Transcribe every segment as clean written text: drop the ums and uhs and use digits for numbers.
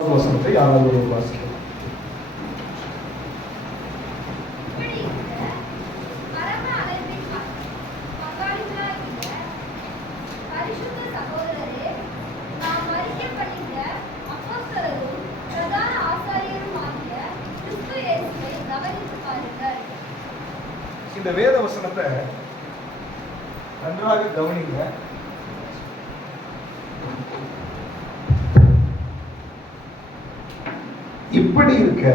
வசனத்தை யாராவது வாசிக்கலாம். இந்த வேத வசனத்தை நன்றாக கவனிங்க. இப்படி இருக்க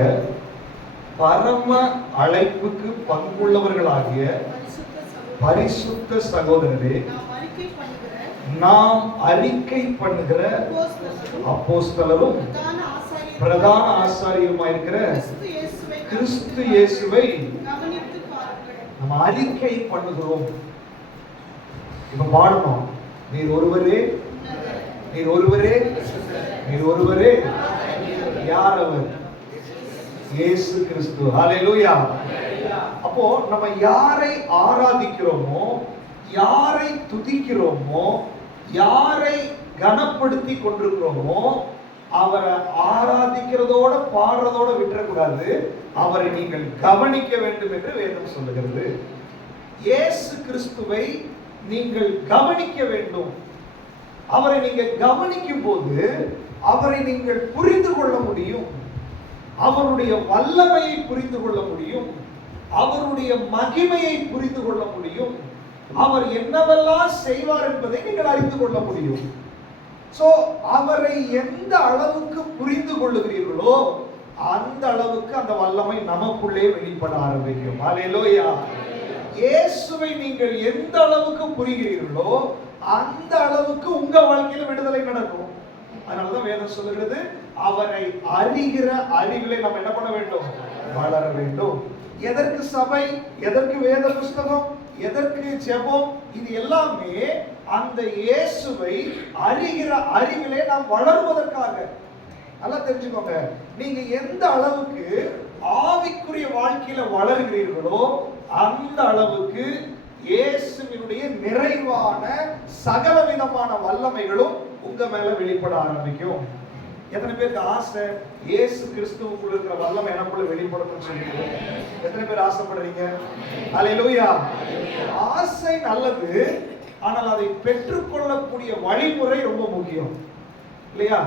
பரம அழைப்புக்கு பங்குள்ளவர்களாகிய பரிசுத்த சகோதரரே, நாம் அறிக்கை பண்ணுகிற அப்போஸ்தலரும் பிரதான ஆசாரியருமாயிருக்கிற கிறிஸ்து இயேசுவை நம்ம அறிக்கை பண்ணுகிறோம். இப்ப பாடணும், நீர் ஒருவரே, நீர் ஒருவரே, நீர் ஒருவரே. யார் அவர்? இயேசு கிறிஸ்து. ஹல்லேலூயா. அப்போ நம்ம யாரை ஆராதிக்கிறோமோ, யாரை துதிக்கிறோமோ, யாரை கனப்படுத்தி கொண்டிருக்கிறோமோ, அவரை ஆராதிக்கிறதோட பாடுறதோட விட்டுறக்கூடாது. அவரை நீங்கள் கவனிக்க வேண்டும் என்று வேதம் சொல்லுகிறது. இயேசு கிறிஸ்துவை நீங்கள் கவனிக்க வேண்டும். அவரை நீங்கள் கவனிக்கும் போது அவரை நீங்கள் புரிந்து கொள்ள முடியும். அவருடைய வல்லமையை புரிந்து கொள்ள முடியும். அவருடைய மகிமையை புரிந்து கொள்ள முடியும். அவர் என்னவெல்லாம் செய்வார் என்பதை நீங்கள் அறிந்து கொள்ள முடியும். சோ அவரை எந்த அளவுக்கு புரிந்து கொள்ளுகிறீர்களோ அந்த அளவுக்கு அந்த வல்லமை நமக்குள்ளே வெளிப்பட ஆரம்பிக்கும். ஹல்லேலூயா. இயேசுவை நீங்கள் எந்த அளவுக்கு புரிகிறீர்களோ அந்த அளவுக்கு உங்க வாழ்க்கையில் விடுதலை நடக்கும். அதனாலதான் வேதம் சொல்லுகிறது, அவரை அறிகிற அறிவிலே நம்ம என்ன பண்ண வேண்டும்? வளர வேண்டும். எதற்கு சபை, எதற்கு வேத புஸ்தகம், எதற்கு ஜெபம்? இது எல்லாமே அந்த இயேசுவை அறிகிற அறிவிலே நாம் வளருவதற்காக. நல்லா தெரிஞ்சுக்கோங்க, நீங்க எந்த அளவுக்கு ஆவிக்குரிய வாழ்க்கையில வளர்கிறீர்களோ அந்த அளவுக்கு இயேசுவினுடைய நிறைவான சகல விதமான வல்லமைகளும் உங்க மேல வெளிப்பட ஆரம்பிக்கும். எத்தனை பேருக்கு ஆசை இயேசு கிறிஸ்துவுக்குள்ள இருக்கிற வல்லமை எனக்குள்ள வெளிப்படணும்னு சொல்லிட்டு எத்தனை பேர் ஆசைப்படுறீங்க? ஹல்லேலூயா. ஆசை நல்லது, ஆனால் அதை பெற்றுக்கொள்ளக்கூடிய வழிமுறை ரொம்ப முக்கியம், இல்லையா?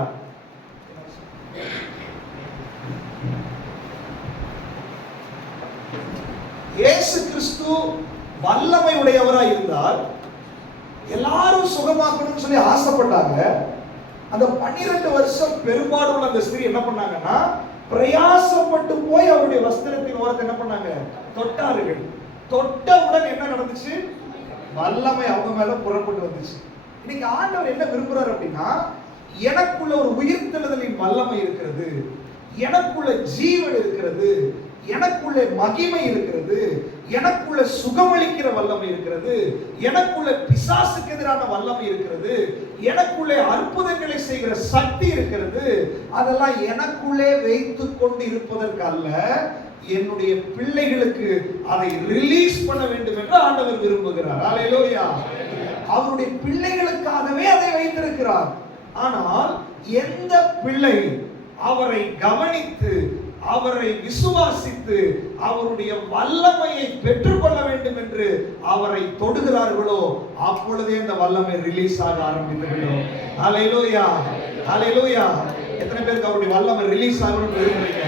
இயேசு கிறிஸ்து வல்லமை உடையவராய் இருந்தால் எல்லாரும் சுகமாக்கணும்னு சொல்லி ஆசைப்பட்டாங்க. அந்த 12 வருஷம் பெரும்பாடுள்ள அந்த ஸ்திரீ என்ன பண்ணாங்கன்னா, பிரயாசப்பட்டு போய் அவருடைய வஸ்திரத்தின் ஓரத்தை என்ன பண்ணாங்க? தொட்டார்கள். தொட்டவுடன் என்ன நடந்துச்சு? வல்லமை அவங்க மேல புறப்பட்டு வந்துச்சு. இன்னைக்கு ஆண்டவர் என்ன விரும்புறாரு அப்படின்னா, எனக்குள்ள ஒரு உயிர்த்தெழுதலின் வல்லமை இருக்கிறது, எனக்குள்ள ஜீவன் இருக்கிறது, எனக்குள்ள மகிமை இருக்கிறது, எனக்குள்ள சுகமளிக்கிற வல்லமை இருக்கிறது, எனக்குள்ள பிசாசுக்கு எதிரான வல்லமை இருக்கிறது, எனக்குள்ள அற்புதங்களை செய்கிற சக்தி இருக்கிறது. அதெல்லாம் எனக்குள்ளே வைத்துக் கொண்டு இருப்பதற்கு அல்ல, என்னுடைய பிள்ளைகளுக்கு அதை ரிலீஸ் பண்ண வேண்டும் என்று ஆண்டவர் விரும்புகிறார். ஹல்லேலூயா. அவருடைய பிள்ளைகளுக்காகவே அதை வைத்திருக்கிறார். ஆனால் எந்த பிள்ளை அவரை கவனித்து அவரை விசுவாசித்து அவருடைய வல்லமையை பெற்றுக்கொள்ள வேண்டும் என்று அவரை தொடுகிறார்களோ அப்பொழுதே இந்த வல்லமை ரிலீஸ் ஆக ஆரம்பித்துவிடும். ஹல்லேலூயா. ஹல்லேலூயா. எத்தனை பேருக்கு அவருடைய வல்லமை ரிலீஸ் ஆகணும்னு விரும்புறீங்க?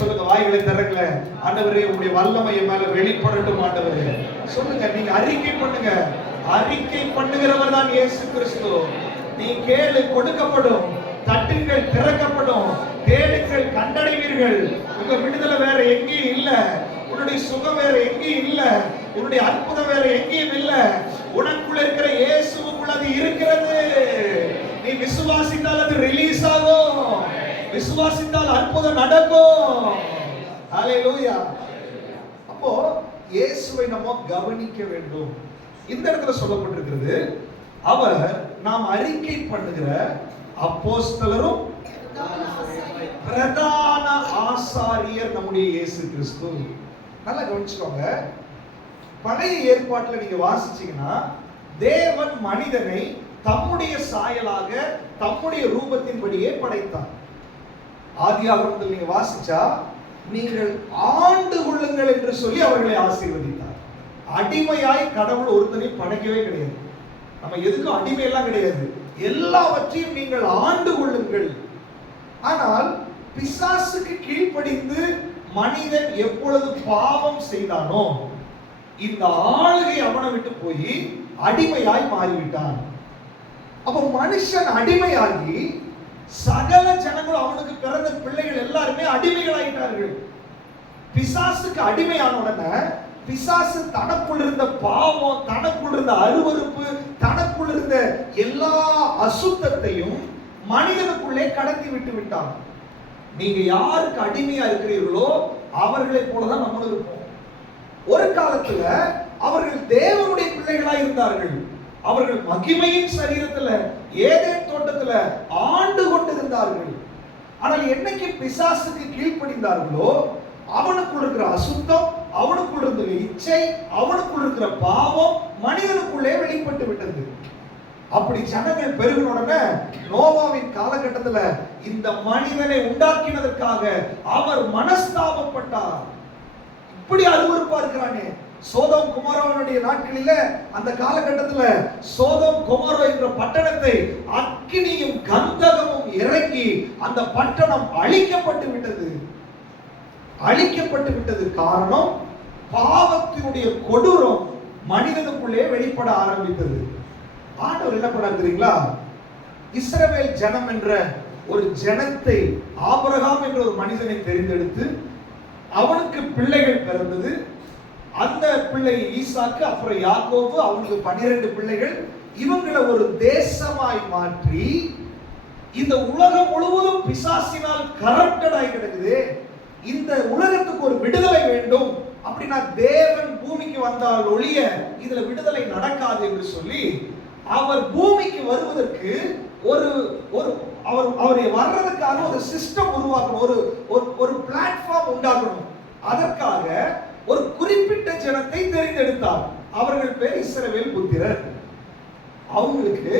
சொல்லுங்க, வாய்களை திறக்கல. ஆண்டவரே, உங்களுடைய வல்லமை என் மேல வெளிப்படட்டும் ஆண்டவரே. சொல்லுங்க, நீங்க அறிக்கை பண்ணுங்க. அறிக்கை பண்ணுகிறவர் தான் இயேசு கிறிஸ்து. நீ கேளு, கொடுக்கப்படும். தட்டுங்கள், திறக்கப்படும். தேடுங்கள், கண்டடைவீர்கள். உங்க விடுதலை வேற எங்கேயும் இல்ல, உன்னுடைய சுகம் வேற எங்கேயும் இல்ல, உன்னுடைய அற்புதம் வேற எங்கேயும் இல்ல. உனக்குள்ள இருக்கிற இயேசுவுக்குள்ள அது இருக்கிறது. நீ விசுவாசித்தால் அது ரிலீஸ் ஆகும். விசுவாசித்தால் அற்புதம் நடக்கும். ஹல்லேலூயா. அப்போ இயேசுவை நம்ம கவனிக்க வேண்டும். இந்த இடத்துல சொல்லப்பட்டிருக்கிறது, அவர் நாம் அறிக்கை பண்ணுகிற அப்போஸ்தலரும் பிரதான ஆசாரியர் நம்முடைய இயேசு கிறிஸ்து. நல்லா கவனிச்சுக்கோங்க. பழைய ஏற்பாட்டில் நீங்க வாசிச்சீங்கன்னா, தேவன் மனிதனை தம்முடைய சாயலாக தம்முடைய ரூபத்தின்படியே படைத்தார். ஆதியாகமத்தில் நீங்க வாசிச்சா, நீங்கள் ஆண்டு கொள்ளுங்கள் என்று சொல்லி அவர்களை ஆசீர்வதித்தார். அடிமையாய் கடவுள் ஒருத்தனையும் படைக்கவே கிடையாது. நம்ம எதுக்கும் அடிமை எல்லாம் கிடையாது. எல்லாவற்றையும் நீங்கள் ஆண்டு கொள்ளுங்கள். ஆனால் பிசாசுக்கு கீழ்ப்படிந்து மனிதன் எப்பொழுது பாவம் செய்தானோ, இந்த ஆளுகை அவனை விட்டு போய் அடிமையாய் மாறிவிட்டான். அப்ப மனுஷன் அடிமையாகி சகல ஜனங்களும், அவனுக்கு பிறந்த பிள்ளைகள் எல்லாருமே அடிமைகளாயிட்டார்கள். பிசாசுக்கு அடிமையான உடனே பிசாசு தனக்குள் இருந்த பாவம், தனக்குள் இருந்த அருவருப்பு, தனக்குள் இருந்த எல்லா அசுத்தத்தையும் மனிதனுக்குள்ளே கடத்தி விட்டு விட்டான். நீங்க யாருக்கு அடிமையா இருக்கிறீர்களோ அவர்களை போலதான் நம்மளும் இருப்போம். ஒரு காலத்துல அவர்கள் தேவனுடைய பிள்ளைகளா இருந்தார்கள். அவர்கள் மகிமையின் சரீரத்துல ஏதேன் தோட்டத்துல ஆண்டு கொண்டிருந்தார்கள். ஆனால் என்னைக்கு பிசாசுக்கு கீழ்ப்படிந்தார்களோ, அவனுக்குள் இருக்கிற அசுத்தம், அவனுக்குள் இருக்கிற இச்சை, அவனுக்குள் இருக்கிற பாவம் மனிதனுக்குள்ளே வெளிப்பட்டு விட்டது. அப்படி ஜனங்கள் பெருகின உடனே நோவாவின் காலகட்டத்துல இந்த மனிதனை உண்டாக்கினதற்காக அவர் மனஸ்தாபப்பட்டார். இப்படி அருவருப்பா இருக்கிறானே. சோதோம் குமாராவுடைய நாட்களில அந்த காலகட்டத்துல சோதோம் குமாரா என்ற பட்டணத்தை அக்கினியும் கந்தகமும் இறங்கி அந்த பட்டணம் அழிக்கப்பட்டு விட்டது. அழிக்கப்பட்டு விட்டது. காரணம், பாவத்தினுடைய கொடூரம் மனிதனுக்குள்ளே வெளிப்பட ஆரம்பித்தது. ஆண்டவர் என்ன பண்ணார் தெரியுங்களா? இஸ்ரவேல் ஜனம் என்ற ஒரு ஜனத்தை, ஆபிரகாம் என்ற ஒரு மனிதனை தெரிந்தெடுத்து அவனுக்கு பிள்ளைகள் பிறந்தது. அந்த பிள்ளை ஈசாக்கு, அப்புறம் யாக்கோபு, அவனுக்கு 12 பிள்ளைகள். இவங்களை ஒரு தேசமாய் மாற்றி இந்த உலகம் முழுவதும் பிசாசினால் கரப்டட் ஆகி கிடக்குது. இந்த உலகத்துக்கு ஒரு விடுதலை வேண்டும். அப்படின்னா தேவன் பூமிக்கு வந்தால் ஒழிய இதுல விடுதலை நடக்காது என்று சொல்லி அவர் பூமிக்கு வருவதற்கு அவரை வர்றதுக்காக ஒரு சிஸ்டம் உருவாக்கணும், ஒரு பிளாட்ஃபார்ம் உண்டாக்கணும். அதற்காக ஒரு குறிப்பிட்ட ஜனத்தை தெரிந்தெடுத்தார். அவர்கள் பேர் இஸ்ரவேல் புத்திரர். அவங்களுக்கு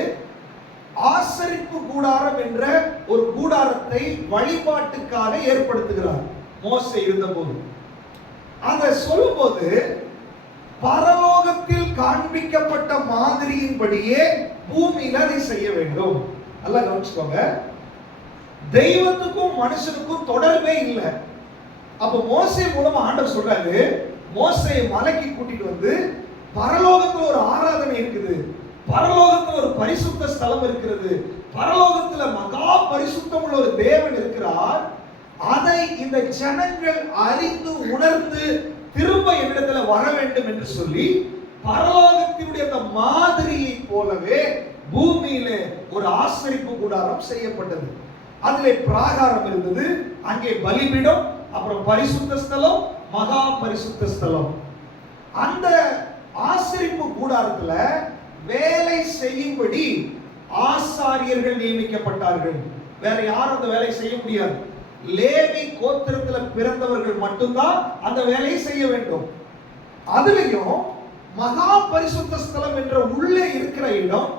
ஆசரிப்பு கூடாரம் என்ற ஒரு கூடாரத்தை வழிபாட்டுக்காக ஏற்படுத்துகிறார் மோசே இருந்தபோது. அதை சொல்லும்போது பரலோகத்தில் காண்பிக்கப்பட்ட மாதிரியின்படியே பூமியில அதை செய்ய வேண்டும். நல்லா கவனிச்சுக்கோங்க. தெய்வத்துக்கும் மனுஷனுக்கும் தொடர்பே இல்லை. அப்ப மோசே மூலமா ஆண்டவர் சொல்றாரு, மோசேயை மலைக்கு கூட்டிட்டு வந்து பரலோகத்துல ஒரு ஆராதனை இருக்குது, பரலோகத்துல ஒரு பரிசுத்த ஸ்தலம் இருக்கிறது, பரலோகத்துல மகா பரிசுத்தம் உள்ள ஒரு தேவன் இருக்கிறார். அதை இந்த ஜனங்கள் அறிந்து உணர்ந்து திரும்ப என்னிடத்துல வர வேண்டும் என்று சொல்லி பரலோகத்தினுடைய அந்த மாதிரியை போலவே பூமியிலே ஒரு ஆசரிப்பு கூடாரம் செய்யப்பட்டது. அதிலே பிராகாரம் இருந்தது, அங்கே பலிபீடம், அப்புறம் பரிசுத்த ஸ்தலம், மகா பரிசுத்த ஸ்தலம். அந்த ஆசரிப்பு கூடாரத்துல வேலை செய்யும்படி ஆசாரியர்கள் நியமிக்கப்பட்டார்கள். வேற யாரும் அந்த வேலை செய்ய முடியாது. லேவி கோத்திரத்துல பிறந்தவர்கள் மட்டும்தான் அந்த வேலையை செய்ய வேண்டும். அதுலயும் மகா பரிசுத்த ஸ்தலம் என்ற உள்ளே இருக்கிற இடம்,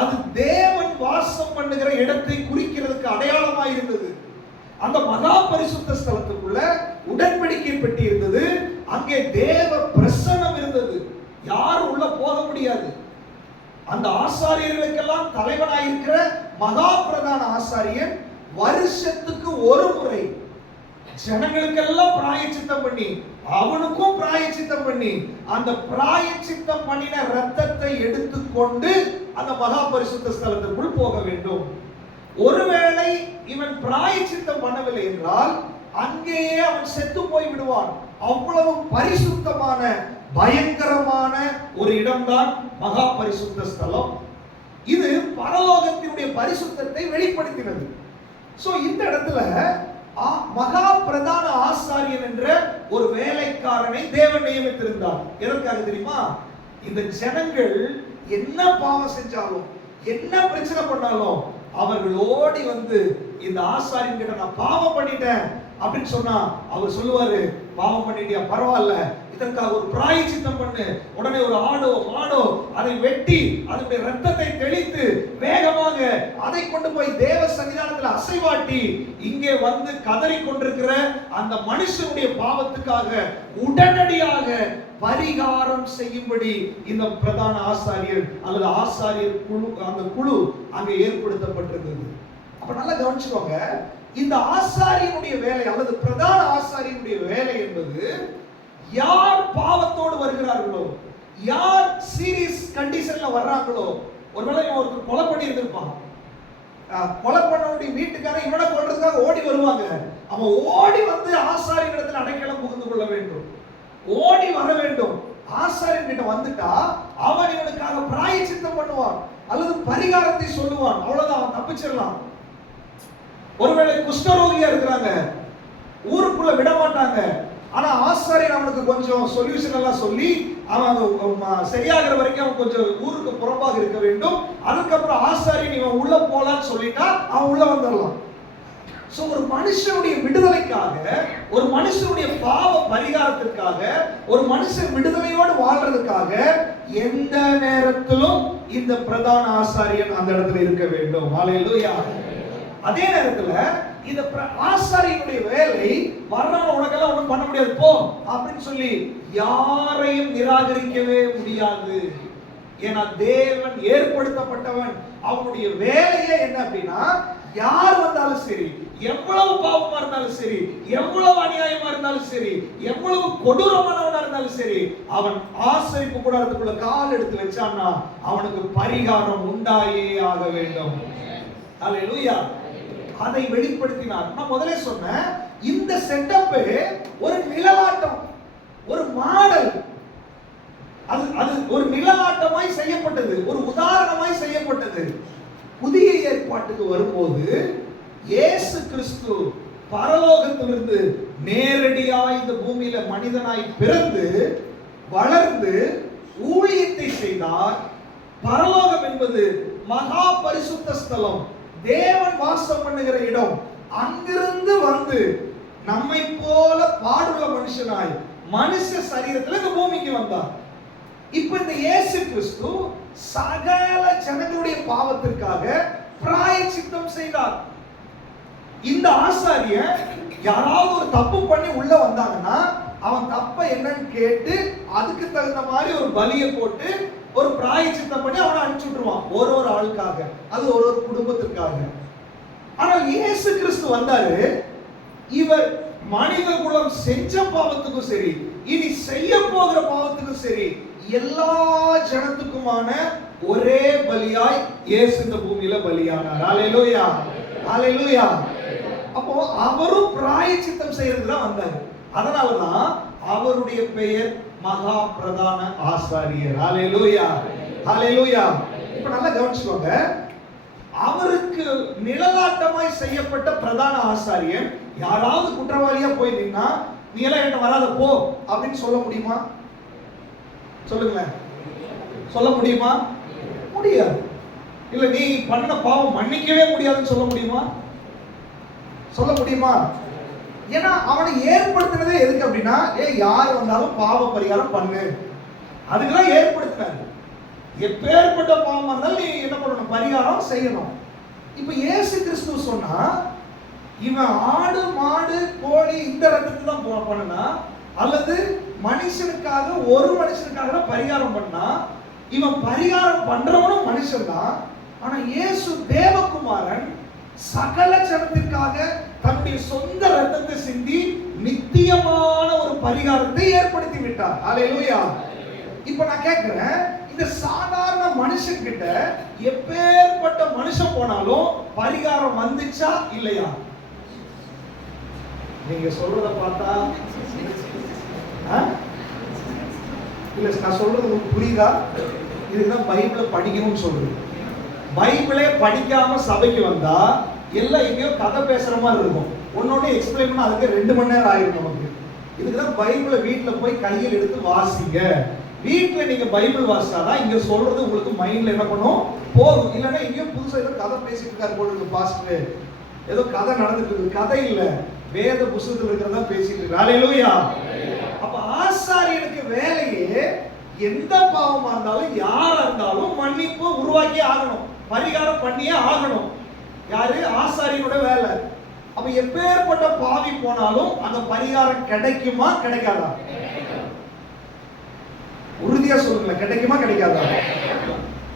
அது தேவன் வாசம் பண்ணுகிற இடத்தை குறிக்கிறதுக்கு அடையாளமா இருந்தது. அந்த மகா பரிசுத்த ஸ்தலத்துக்குள்ள உடன்படிக்கை பெட்டி இருந்தது, அங்கே தேவ பிரசன்னம் இருந்தது. யாரும் உள்ள போக முடியாது. அந்த ஆசாரியர்களுக்கெல்லாம் தலைவனாயிருக்கிற மகா பிரதான ஆசாரியன் வருஷத்துக்கு ஒரு முறை ஜனங்களுக்கெல்லாம் பிராயச்சித்தம் பண்ணி, அவனுக்கும் பிராயச்சித்தம் பண்ணி, அந்த பிராயச்சித்தம் பண்ணின இரத்தத்தை எடுத்துக்கொண்டு அந்த மகா பரிசுத்த ஸ்தலத்திற்குள் போக வேண்டும். ஒருவேளை இவன் பிராயச்சித்தம் பண்ணவில்லை என்றால் அங்கேயே அவன் செத்து போய் விடுவான். அவ்வளவு பரிசுத்தமான பயங்கரமான ஒரு இடம்தான் மகா பரிசுத்த ஸ்தலம். இது பரலோகத்தினுடைய பரிசுத்தத்தை வெளிப்படுத்தினது. சோ இந்த இடத்துல மகா பிரதான ஆசாரியன் என்ற ஒரு வேலைக்காரனை தேவன் நியமித்திருந்தார். எதற்காக தெரியுமா? இந்த ஜனங்கள் என்ன பாவம் செஞ்சாலும், என்ன பிரச்சனை பண்ணாலும் அவர்கள் ஓடி வந்து இந்த ஆசாரியன் கிட்ட நான் பாவம் பண்ணிட்டேன் அப்படின்னு சொன்னா அவர் சொல்லுவாரு, பாவம் பண்ணிட்டியா, பரவாயில்ல, இதற்காக ஒரு பிராயச்சித்தம் பண்ணு. உடனே ஒரு ஆடோ மாடோ அதை வெட்டி அதனுடைய ரத்தத்தை தெளித்து வேகமாக அதை கொண்டு போய் தேவ சன்னிதானத்தில் அசைவாட்டி இங்கே வந்து கதறி கொண்டிருக்கிற அந்த மனுஷனுடைய பாவத்துக்காக உடனடியாக பரிகாரம் செய்யும்படி இந்த பிரதான ஆசாரியர் அல்லது ஆசாரியர் குழு, அந்த குழு அங்கே ஏற்படுத்தப்பட்டிருந்தது. அப்ப நல்லா கவனிச்சுக்கோங்க, இந்த ஆசாரியனுடைய வேலை அல்லது பிரதான ஆசாரியனுடைய வேலை என்பது, யார் பாவத்தோடு வருகிறார்களோ, யார் சீரியஸ் கண்டிஷன்ல வர்றாங்களோ, ஒருவேளை ஒருத்தர் கொலை பண்ணி இருந்திருப்பான், கொலை பண்ணவனுடைய வீட்டுக்காரன் இவனை கொல்றதுக்காக ஓடி வருவாங்க. அவன் ஓடி வந்து ஆசாரியன் இடத்துல அடைக்கலம் புகுந்து கொள்ள வேண்டும், ஓடி வர வேண்டும். ஆசாரியன் கிட்ட வந்துட்டா அவன் இவனுக்காக பிராயச்சித்தம் பண்ணுவான் அல்லது பரிகாரத்தை சொல்லுவான். அவ்வளவுதான், அவன் தப்பிச்சிடலாம். ஒருவேளை குஷ்டரோகியா இருக்கிறாங்க, ஊருக்குள்ள விட மாட்டாங்க. ஆனா ஆசாரியன் அவனுக்கு கொஞ்சம் சொல்யூஷன் எல்லாம் சொல்லி அவன் சரியாகிற வரைக்கும் அவன் கொஞ்சம் ஊருக்கு புறம்பாக இருக்க வேண்டும். அதுக்கப்புறம் ஆசாரியன் இவன் உள்ள போலான்னு சொல்லிட்டா அவன் உள்ள வந்துடலாம். சோ ஒரு மனுஷனுடைய விடுதலைக்காக, ஒரு மனுஷனுடைய பாவ பரிகாரத்திற்காக, ஒரு மனுஷன் விடுதலையோடு வாழ்றதுக்காக எந்த நேரத்திலும் இந்த பிரதான ஆசாரியன் அந்த இடத்துல இருக்க வேண்டும். ஹல்லேலூயா. அதே நேரத்துல இந்த ஆசாரியனுடைய வேலை, வர்றவன் உனக்கெல்லாம் ஒண்ணும் பண்ண முடியாது போ அப்படின்னு சொல்லி யாரையும் நிராகரிக்கவே முடியாது. ஏன்னா தேவன் ஏற்படுத்தப்பட்டவன், அவனுடைய வேலையே என்ன அப்படின்னா, யார் வந்தாலும் சரி, எவ்வளவு பாவமா இருந்தாலும் சரி, எவ்வளவு அநியாயமா இருந்தாலும் சரி, எவ்வளவு கொடூரமானவனா இருந்தாலும் சரி, அவன் ஆசரிப்பு கூடாரத்துக்குள்ள கால் எடுத்து வச்சான்னா அவனுக்கு பரிகாரம் உண்டாயே ஆக வேண்டும். ஹல்லேலூயா. அதை வெளிப்படுத்தினார். நான் முதலே சொன்னேன், இந்த செட்டப் ஒரு நிழலாட்டம், ஒரு மாடல், அது ஒரு நிழலாட்டமாய் செய்யப்பட்டது, ஒரு உதாரணமாய் செய்யப்பட்டது. புதிய ஏற்பாட்டுக்கு வரும்போது இயேசு கிறிஸ்து பரலோகத்திலிருந்து நேரடியாய் இந்த பூமியில மனிதனாய் பிறந்து வளர்ந்து ஊழியத்தை செய்தார். பரலோகம் என்பது மகா பரிசுத்த ஸ்தலம், தேவன் வாசம் பண்ணுகிற இடம். அங்கிருந்து வந்து நம்மை போல பாடுள்ள மனுஷனாய் மனுஷ சரீரத்தில் இந்த பூமிக்கு வந்தார். இப்ப இந்த இயேசு கிறிஸ்து சகல ஜனங்களுடைய பாவத்திற்காக பிராயச்சித்தம் செய்தார். இந்த ஆசாரியன் யாராவது ஒரு தப்பு பண்ணி உள்ள வந்தாங்கன்னா அவன் தப்ப என்னன்னு கேட்டு அதுக்கு தகுந்த மாதிரி ஒரு பலியை போட்டு ஒரு பிராயச்சித்தம் பண்ணி அவனை அனுப்பிச்சு விட்டுருவான், ஒரு ஆளுக்காக, அது ஒரு குடும்பத்திற்காக. ஆனால் இயேசு கிறிஸ்து வந்தாரு, இவர் மனித குலம் செஞ்ச பாவத்துக்கும் சரி, இனி செய்ய போகிற பாவத்துக்கும் சரி, எல்லா ஜனத்துக்குமான ஒரே பலியாய் இயேசு இந்த பூமியில பலியானார். ஹல்லேலூயா, ஹல்லேலூயா. அப்போ அவரும் பிராயச்சித்தம் செய்யறதுக்கு தான் வந்தாரு. அதனாலதான் அவருடைய பெயர் மகா பிரதான ஆசாரியர். ஹல்லேலூயா, ஹல்லேலூயா. இப்ப நல்லா கவனிச்சுக்கோங்க, அவருக்கு நிழலாட்டமாய் செய்யப்பட்ட பிரதான ஆசாரியன் யாராவது குற்றவாளியா போய் நின்னா, நீ எல்லாம் என்கிட்ட வராத போ அப்படின்னு சொல்ல முடியுமா? சொல்லுங்களேன், சொல்ல முடியுமா? முடியாது. இல்ல நீ பண்ண பாவம் மன்னிக்கவே முடியாதுன்னு சொல்ல முடியுமா? சொல்ல முடியுமா? ஏன்னா அவனை ஏற்படுத்தினதே எதுக்கு அப்படின்னா, யார் வந்தாலும் பாவ பரிகாரம் பண்ணு, அதுக்குதான் ஏற்படுத்தினாரு. எப்பேற்பட்ட பாவம் இருந்தாலும் நீ என்ன பண்ணணும், பரிகாரம் செய்யணும். இப்ப இயேசு கிறிஸ்து சொன்னா, இவன் ஆடு மாடு கோழி இந்த ரத்தத்தை தான் பண்ணனா, அல்லது மனுஷனுக்காக ஒரு மனுஷனுக்காக பரிகாரம் பண்ணா, இவன் பரிகாரம் பண்றவனும் மனுஷன் தான். ஆனா இயேசு தேவகுமாரன் சகல ஜனத்திற்காக தன்னுடைய சொந்த ரத்தத்தை சிந்தி நித்தியமான ஒரு பரிகாரத்தை ஏற்படுத்தி விட்டார். ஹல்லேலூயா. இப்ப நான் கேட்கிறேன், இந்த சாதாரண மனுஷன் கிட்ட எப்பேற்பட்ட மனுஷன் போனாலும் பரிகாரம் வந்துச்சா இல்லையா? நீங்க சொல்றத பார்த்தா இல்ல, நான் சொல்றது உங்களுக்கு புரியுதா? இதுதான் பைபிளை படிக்கணும்னு சொல்றது. பைபிளே படிக்காம சபைக்கு வந்தா எல்லாம் எங்கேயோ கதை பேசுற மாதிரி இருக்கும். ஒன்னோட எக்ஸ்பிளைன் பண்ண அதுக்கு 2 மணி நேரம் ஆயிரும் நமக்கு. இதுக்குதான் பைபிளை வீட்டுல போய் கையில் எடுத்து வாசிங்க. வீட்டுல நீங்க பைபிள் வாசிச்சாதான் இங்க சொல்றது உங்களுக்கு மைண்ட்ல என்ன பண்ணும், போகும். இல்லைன்னா எங்கேயோ புதுசா ஏதோ கதை பேசிட்டு இருக்காரு போல இருக்கு பாஸ்டர், ஏதோ கதை நடந்துட்டு இருக்கு. கதை இல்ல, வேத புத்தகத்தில் இருக்கிறதா பேசிட்டு இருக்கு. ஹalleluya. அப்ப ஆசாரியனுக்கு வேலையே எந்த பாவமா இருந்தாலும் யாரா இருந்தாலும் மன்னிப்பு உருவாக்கி ஆகணும், பரிகாரம் பண்ணியே ஆகணும். யாரு? ஆசாரியனோட வேலை. அப்ப எப்பேற்பட்ட பாவி போனாலும் அந்த பரிகாரம் கிடைக்குமா கிடைக்காதா? உறுதியா சொல்லுங்க, கிடைக்குமா கிடைக்காதா?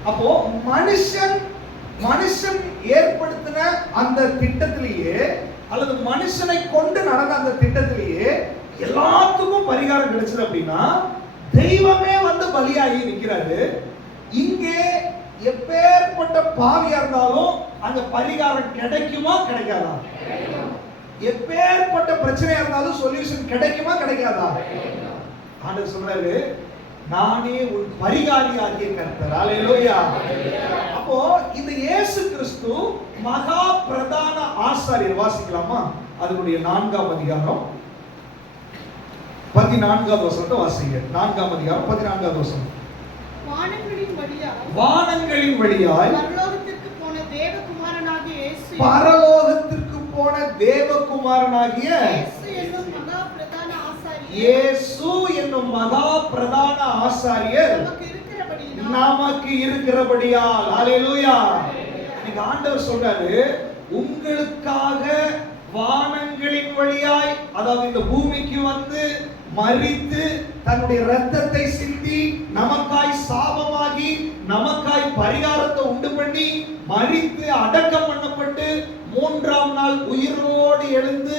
அப்போ மனுஷன் ஏற்படுத்தின அந்த திட்டத்திலேயே அல்லது மனுஷனை கொண்டு நடந்த அந்த திட்டத்திலேயே எல்லாத்துக்கும் பரிகாரம் கிடைச்சது அப்படின்னா தெய்வமே வந்து பலியாகி நிற்கிறாரு. இங்கே எப்பேற்பட்ட பாவியா இருந்தாலும் அந்த பரிகாரம் கிடைக்குமா கிடைக்காதா? எப்பேற்பட்ட பிரச்சனையா இருந்தாலும் சொல்யூஷன் கிடைக்குமா கிடைக்காதா? ஆண்டவர் சொல்றாரு, நானே உன் பரிகாரியாகிய கர்த்தர். ஹalleluya. அப்போ இந்த இயேசு கிறிஸ்து மகா பிரதான ஆசாரியர். வாசிக்கலாமா? அதனுடைய 4ஆம் அதிகாரம் 14வது வசனத்தை வாசிங்க. 4ஆம் அதிகாரம் 14வது வசனம். வானங்களின் வழியாய் பரலோகத்திற்கு போன தேவகுமாரனாகிய இயேசு என்னும் மகா பிரதான ஆசாரியர் நமக்கு இருக்கிறபடியால். ஹalleluya. இன்னைக்கு ஆண்டவர் சொல்றாரு, உங்களுக்காக வானங்களின் வழியாய், அதாவது இந்த பூமிக்கு வந்து மரித்து தன்னுடைய இரத்தத்தை சிந்தி நமக்காய் சாபமாகி நமக்காய் பரிகாரத்தை உண்டு பண்ணி மரித்து அடக்கம் பண்ணப்பட்டு 3ஆம் நாள் உயிரோடு எழுந்து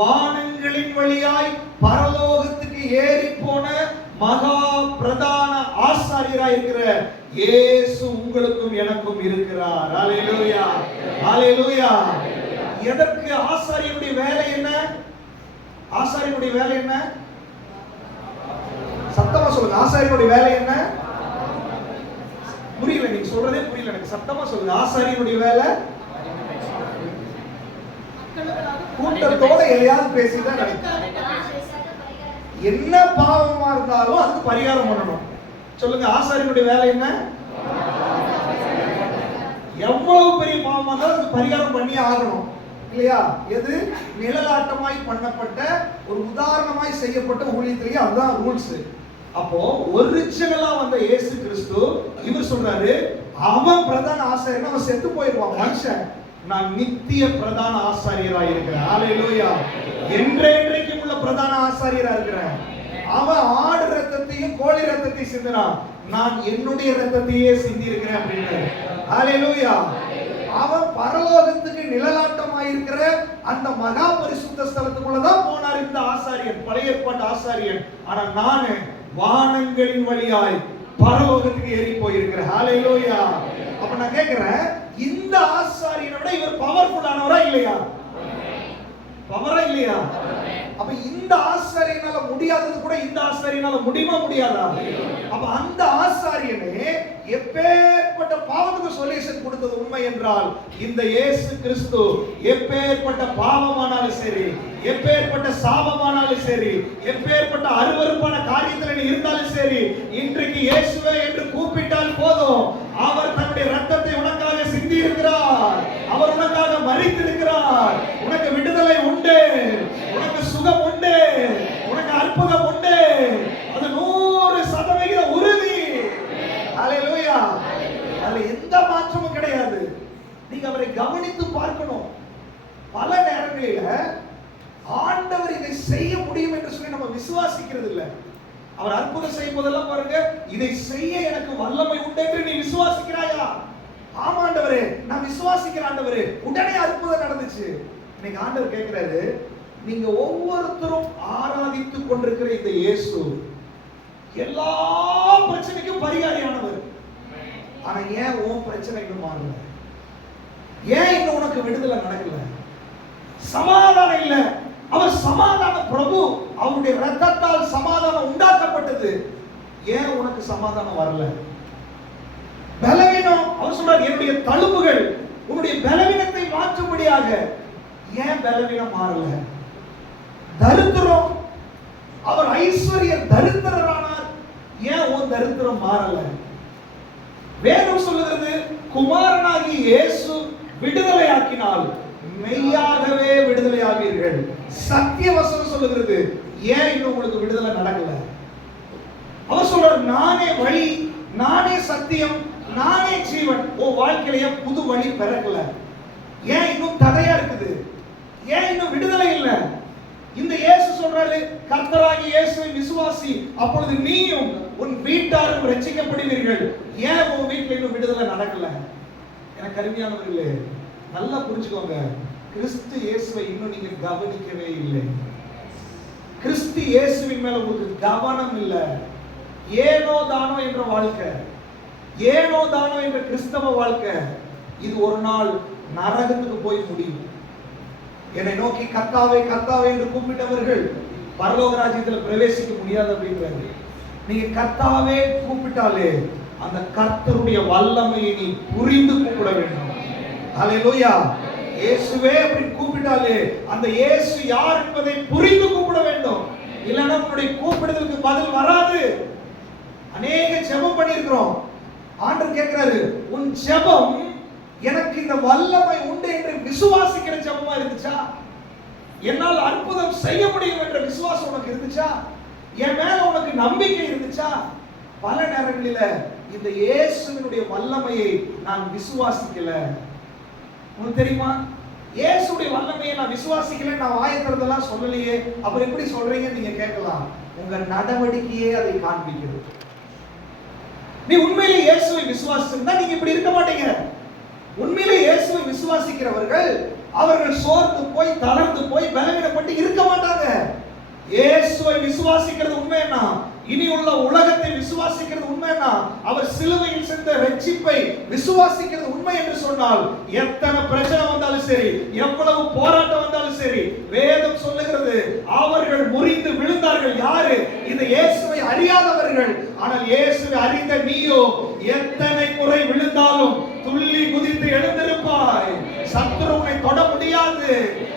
வானங்களின் வழியாய் பரலோகத்துக்கு ஏறி போன மகா பிரதான ஆசாரியராய் இருக்கிற இயேசு உங்களுக்கும் எனக்கும் இருக்கிறார். ஹalleluya. ஹalleluya. எதற்கு ஆசாரியனுடைய வேலை என்ன? ஆசாரியனுடைய வேலை என்ன? சத்தமா சொல்லுங்க. ஆசாரியனுடைய வேலை என்ன? புரியல, நீங்க சொல்றதே புரியல எனக்கு. சத்தமா சொல்லுங்க. ஆசாரியனுடைய வேலை கூட்டத்தோட எதையாவது பேசிதான் என்ன பாவமா இருந்தாலும் அதுக்கு பரிகாரம் பண்ணணும். சொல்லுங்க, ஆசாரியனுடைய வேலை என்ன? எவ்வளவு பெரிய பாவமா இருந்தாலும் அதுக்கு பரிகாரம் பண்ணியே ஆகணும் இல்லையா? எது நிழலாட்டமாய் பண்ணப்பட்ட ஒரு உதாரணமாய் செய்யப்பட்ட ஊழியத்திலேயே அதுதான் ரூல்ஸ். அப்போ ஒரிஜினலா வந்த இயேசு கிறிஸ்து இவர் சொல்றாரு, அவன் பிரதான ஆசாரியன், அவன் செத்து போயிடுவான் மனுஷன், நான் நித்திய பிரதான ஆசாரியராக இருக்கிறேன். ஹalleluya. என்றைக்கும் உள்ள பிரதான ஆசாரியரா இருக்கிறேன். அவன் ஆடு ரத்தத்தையும் கோழி ரத்தத்தையும் சிந்தினான், நான் என்னுடைய ரத்தத்தையே சிந்தி இருக்கிறேன் அப்படின்னு. ஹalleluya. அவன் பரலோகத்துக்கு நிழலாட்டமாய் இருக்கிற அந்த மகா பரிசுத்த ஸ்தலத்துக்குள்ளதான் போனார் இந்த ஆசாரியன், பழைய ஏற்பாட்டு ஆசாரியன். ஆனா நானு வானங்களின் வழியாய் பரலோகத்துக்கு ஏறி போயிருக்கிறேன். ஹalleluya. அப்ப நான் கேட்கிறேன், இந்த ஆசாரியனை விட இவர் பவர்ஃபுல்லானவரா இல்லையா? பவரா இல்லையா? அப்ப இந்த ஆசாரியனால முடியாதது கூட இந்த ஆசாரியனால முடியுமா முடியாதா? அப்ப அந்த ஆசாரியனே எப்பேற்பட்ட பாவத்துக்கு சொல்யூஷன் கொடுத்தது உண்மை என்றால், இந்த இயேசு கிறிஸ்து எப்பேற்பட்ட பாவமானாலும் சரி, எப்பேற்பட்ட சாபமானாலும் சரி, எப்பேற்பட்ட அருவருப்பான காரியத்தில் இருந்தாலும் சரி, இன்றைக்கு இயேசுவே என்று கூப்பிட்டால் போதும், அவர் தன்னுடைய ரத்தத்தை உனக்காக சிந்தி இருக்கிறார், அவர் உனக்காக மரித்திருக்கிறார், உனக்கு விடுதலை உண்டு, உனக்கு சுகம் உண்டு, உனக்கு அற்புதம் உண்டு. அது 100% உறுதி. ஹalleluya. அதுல எந்த மாற்றமும் கிடையாது. நீங்க அவரை கவனித்து பார்க்கணும். பல நேரங்களில ஆண்டவர் இதை செய்ய முடியும் என்று சொல்லி நம்ம விசுவாசிக்கிறது இல்ல. அவர் அற்புதம் செய்யும் போதெல்லாம் பாருங்க, இதை செய்ய எனக்கு வல்லமை உண்டு என்று நீ விசுவாசிக்கிறாயா? ஆமா ஆண்டவரே, நான் விசுவாசிக்கிறேன் ஆண்டவரே, உடனே அற்புதம் நடந்துச்சு. இன்னைக்கு ஆண்டவர் கேட்கிறாரு, நீங்க ஒவ்வொருத்தரும் ஆராதித்துக் கொண்டிருக்கிற இந்த இயேசு எல்லா பிரச்சனைக்கும் பரிகாரியானவர். ஆனா ஏன் உன் பிரச்சனை இன்னும் மாறல? ஏன் இன்னும் உனக்கு விடுதலை நடக்கல? சமாதானம் இல்ல. அவர் சமாதான பிரபு, அவருடைய இரத்தத்தால் சமாதானம் உண்டாக்கப்பட்டது. ஏன் உனக்கு சமாதானம் வரல? பலவீனம். அவர் சொல்றார், என்னுடைய தழும்புகள் உன்னுடைய பலவீனத்தை மாற்றும்படியாக. ஏன் பலவீனம் மாறல? தரித்திரம். அவர் ஐஸ்வர்ய தரித்திரரானார். ஏன் உன் தரித்திரம் மாறல? வேதம் சொல்லுகிறது, குமாரனாகி இயேசு விடுதலையாக்கினால் மெய்யாகவே விடுதலை ஆவீர்கள். சத்திய வசனம் சொல்லுகிறது. ஏன் இன்னும் உங்களுக்கு விடுதலை நடக்கல? அவர் சொல்றார், நானே வழி, நானே சத்தியம், நானே ஜீவன். வாழ்க்கையில புது வழி பிறக்கல. ஏன் இன்னும் தடையா இருக்குது? ஏன் இன்னும் விடுதலை இல்லை? இந்த இயேசு சொல்றாரு, கர்த்தராகிய இயேசுவை விசுவாசி, அப்பொழுது நீயும் உன் வீட்டாரும் ரட்சிக்கப்படுவீர்கள். ஏன் உன் வீட்டில் இன்னும் விடுதலை நடக்கல? எனக்கு அருமையானவர்களே, நல்லா புரிஞ்சுக்கோங்க, கிறிஸ்து இயேசுவை இன்னும் நீங்க கவனிக்கவே இல்லை. கிறிஸ்து இயேசுவின் மேல உங்களுக்கு கவனம் இல்லை. ஏனோ தானோ என்ற வாழ்க்கை, ஏனோ தானோ என்ற கிறிஸ்தவ வாழ்க்கை, இது ஒரு நாள் நரகத்துக்கு போய் முடியும். என்னை நோக்கி கர்த்தாவே கர்த்தாவே என்று கூப்பிட்டவர்கள் பரலோக ராஜ்யத்தில் பிரவேசிக்க முடியாது அப்படின்றாரு. நீங்க கர்த்தாவே கூப்பிட்டாலே அந்த கர்த்தருடைய வல்லமையை நீ புரிந்து கூப்பிட வேண்டும். ஹல்லேலூயா. இயேசுவே அப்படி கூப்பிட்டாலே அந்த இயேசு யார் என்பதை புரிந்து கூப்பிட வேண்டும். இல்லைன்னா உன்னுடைய கூப்பிடுதலுக்கு பதில் வராது. அநேக ஜெபம் பண்ணியிருக்கிறோம். ஆண்டவர் கேட்கிறாரு, உன் ஜெபம் எனக்கு இந்த வல்லமை உண்டு என்று விசுவாசிக்கிற ஜெபமா இருந்துச்சா? என்னால் அற்புதம் செய்ய முடியும் என்ற விசுவாசம் உனக்கு இருந்துச்சா? என் மேல உனக்கு நம்பிக்கை இருந்துச்சா? பல நேரங்களில இந்த இயேசுவினுடைய வல்லமையை நான் விசுவாசிக்கல. உங்களுக்கு தெரியுமா, இயேசுடைய வல்லமையை நான் விசுவாசிக்கல, நான் வாயத்திறதெல்லாம் சொல்லலையே, அப்புறம் எப்படி சொல்றீங்கன்னு நீங்க கேட்கலாம். உங்க நடவடிக்கையே அதை காண்பிக்கிறது. நீ உண்மையிலே இயேசுவை விசுவாசிச்சிருந்தா நீங்க இப்படி இருக்க மாட்டீங்க. உண்மையிலே இயேசுவை விசுவாசிக்கிறவர்கள் அவர்கள் சோர்ந்து போய் தளர்ந்து போய் பலவீனப்பட்டு இருக்க மாட்டாங்க. இயேசுவை விசுவாசிக்கிறது உண்மைன்னா, இனி உள்ள உலகத்தை விசுவாசிக்கிறது உண்மைன்னா, அவர் சிலுவையில் சென்ற ரட்சிப்பை விசுவாசிக்கிறது உண்மை என்று சொன்னால், எத்தனை பிரச்சனை வந்தாலும் சரி, எவ்வளவு போராட்டம் வந்தாலும் சரி, வேதம் சொல்லுகிறது அவர்கள் முறிந்து விழுந்தார்கள். யாரு? இந்த இயேசுவை அறியாதவர்கள். ஆனால் இயேசுவை அறிந்த நீயோ எத்தனை முறை விழுந்தாலும் துள்ளி குதித்து எழுந்திருப்பாய். சத்துரு உன்னை தொட முடியாது,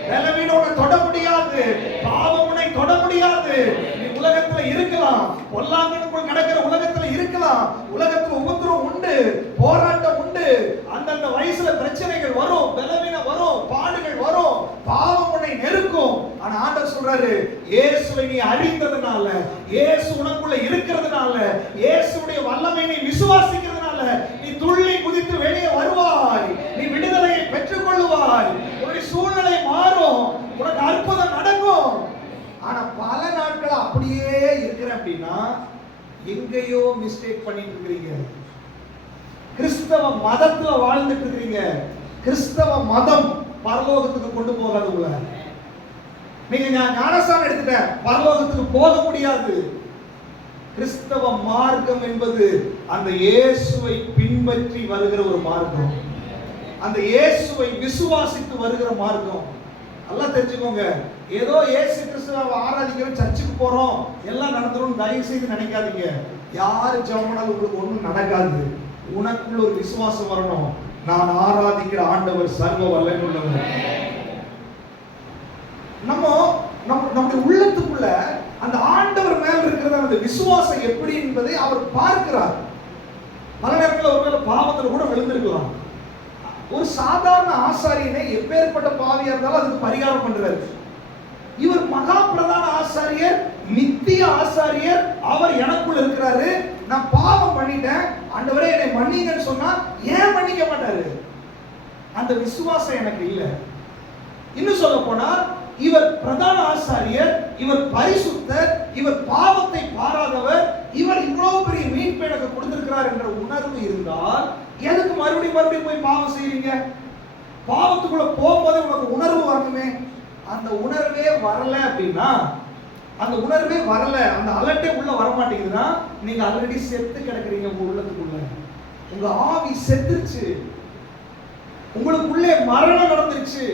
பலவீனம் உன்னை தொட முடியாது, பாவம் உன்னை தொட முடியாது. நீ உலகத்துல இருக்கலாம், பொல்லாங்கனுக்குள் கிடக்கிற உலகத்துல இருக்கலாம். உலகத்துல உபத்திரம் உண்டு, போராட்டம் உண்டு, அந்தந்த வயசுல பிரச்சனைகள் வரும், பலவீனம் வரும், பாடுகள் வரும், பாவம் உன்னை நெருக்கும். ஆனா ஆண்டவர் சொல்றாரு, இயேசுவை நீ அறிந்ததனால, இயேசு உனக்குள்ள இருக்கிறதுனால, இயேசுடைய வல்லமை நீ விசுவாசிக்கிறதுனால நீ துள்ளி குதித்து வெளியே வருவாய். நீ விடுதலையை பெற்றுக் கொள்ளுவாய். உன்னுடைய சூழ்நிலை மாறும், உனக்கு அற்புதம் நடக்கும். ஆனா பல நாட்கள் அப்படியே இருக்கிற அப்படின்னா எங்கேயோ மிஸ்டேக் பண்ணிட்டு இருக்கிறீங்க. கிறிஸ்தவ மதத்துல வாழ்ந்துட்டு இருக்கிறீங்க. கிறிஸ்தவ மதம் பரலோகத்துக்கு கொண்டு போகாது உங்களை. நீங்க ஞானஸ்நானம் எடுத்துட்டேன், பரலோகத்துக்கு போக முடியாது. கிறிஸ்தவ மார்க்கம் என்பது அந்த இயேசுவை பின்பற்றி வருகிற ஒரு மார்க்கம், அந்த இயேசுவை விசுவாசித்து வருகிற மார்க்கம். நல்லா தெரிஞ்சுக்கோங்க. ஏதோ இயேசு கிறிஸ்துவை ஆராதிக்கிறோம், சர்ச்சுக்கு போறோம், எல்லாம் நடந்துரும் தயவு செய்து நினைக்காதீங்க. யாரு ஜெபம்னாலும் உங்களுக்கு ஒண்ணும் நடக்காது. உனக்குள்ள ஒரு விசுவாசம் வரணும். நான் ஆராதிக்கிற ஆண்டவர் சர்வ வல்லமை உள்ளவர். நம்முடைய உள்ளத்துக்குள்ள அந்த ஆண்டவர் மேல இருக்கிற அந்த விசுவாசம் எப்படி என்பதை அவர் பார்க்கிறார். பல நேரத்தில் ஒருவேளை பாவத்தில் கூட விழுந்திருக்கலாம். ஒரு சாதாரண ஆசாரியனை எப்பேற்பட்ட பாவியா இருந்தாலும் அதுக்கு பரிகாரம் பண்றாரு. இவர் மகா பிரதான ஆசாரியர், நித்திய ஆசாரியர், அவர் எனக்குள்ள இருக்கிறாரு. நான் பாவம் பண்ணிட்டேன், ஆண்டவரே என்னை மன்னிங்கன்னு சொன்னா ஏன் மன்னிக்க மாட்டாரு? அந்த விசுவாசம் எனக்கு இல்லை. இன்னும் சொல்ல போனா, இவர் பிரதான ஆசாரியர், இவர் பரிசுத்தர், இவர் பாவத்தை பாராதவர், இவர் இவ்வளவு பெரிய மீட்பை எனக்கு கொடுத்திருக்கிறார் என்ற உணர்வு இருந்தால் எதுக்கு மறுபடியும் போய் பாவம் செய்றீங்க? பாவத்துக்குள்ள போகும்போது உனக்கு உணர்வு வரணுமே. அந்த உணர்வே வரல அப்படின்னா, அந்த உணர்வே வரல, அந்த அலர்ட்டே உள்ள வர மாட்டேங்குதுன்னா நீங்க ஆல்ரெடி செத்து கிடக்குறீங்க. உங்க உள்ளத்துக்குள்ள உங்க ஆவி செத்துருச்சு, உங்களுக்குள்ளே மரணம் நடந்துருச்சு.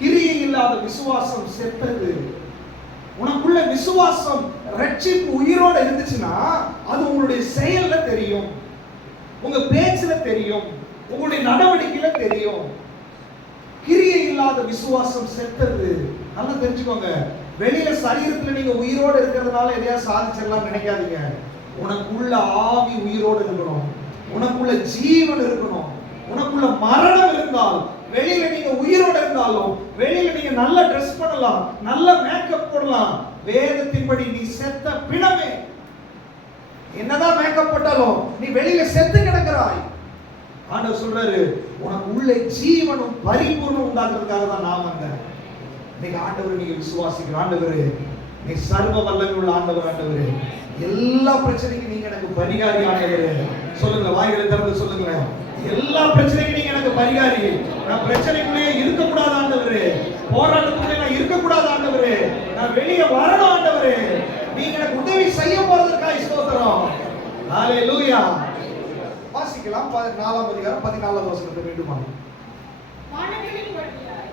கிரியை இல்லாத விசுவாசம் செத்தது. உனக்குள்ள விசுவாசம் ரட்சிப்பு உயிரோட இருந்துச்சுன்னா அது உங்களுடைய செயல்ல தெரியும், உங்க பேச்சுல தெரியும், உங்களுடைய நடவடிக்கையில தெரியும். கிரியை இல்லாத விசுவாசம் செத்தது. நல்லா தெரிஞ்சுக்கோங்க. வெளியில சரீரத்துல நீங்க உயிரோட இருக்கிறதுனால எதையா சாதிச்சிடலாம் நினைக்காதீங்க. உனக்குள்ள ஆவி உயிரோடு இருக்கணும், உனக்குள்ள ஜீவன் இருக்கணும். உனக்குள்ள மரணம் இருந்தால் வெளியில நீங்க உயிரோட இருந்தாலும், வெளியில நீங்க நல்ல ட்ரெஸ் பண்ணலாம், நல்ல மேக்கப் போடலாம், வேதத்தின்படி நீ செத்த பிணமே. என்னதான் மேக்கப் போட்டாலும் நீ வெளியில செத்து கிடக்கிறாய். ஆண்டவர் சொல்றாரு, உனக்கு உள்ள ஜீவனும் பரிபூர்ணம் உண்டாக்குறதுக்காக தான் நான் வந்தேன். இன்னைக்கு ஆண்டவர் நீங்க விசுவாசிக்கிற ஆண்டவரே, நீ சர்வ வல்லமை உள்ள ஆண்டவர். ஆண்டவரே, எல்லா பிரச்சனைக்கும் நீங்க எனக்கு பரிகாரி ஆண்டவரே. சொல்லுங்க, வாய்களை திறந்து சொல்லுங்க, எல்லா பிரச்சனைக்கும் நீங்க எனக்கு பரிகாரி. நான் பிரச்சனைக்குள்ளே இருக்க கூடாது ஆண்டவரே, போராட்டத்துக்குள்ளே நான் இருக்க கூடாது ஆண்டவரே, நான் வெளியே வரணும் ஆண்டவரே. நீங்க எனக்கு உதவி செய்ய போறதற்காக ஸ்தோத்திரம். ஹalleluya. வாசிக்கலாம் 4ஆம் அதிகாரம் 14ஆம் வசனத்தை மீண்டும் வாசிக்கலாம். வானங்களின் வழியாய்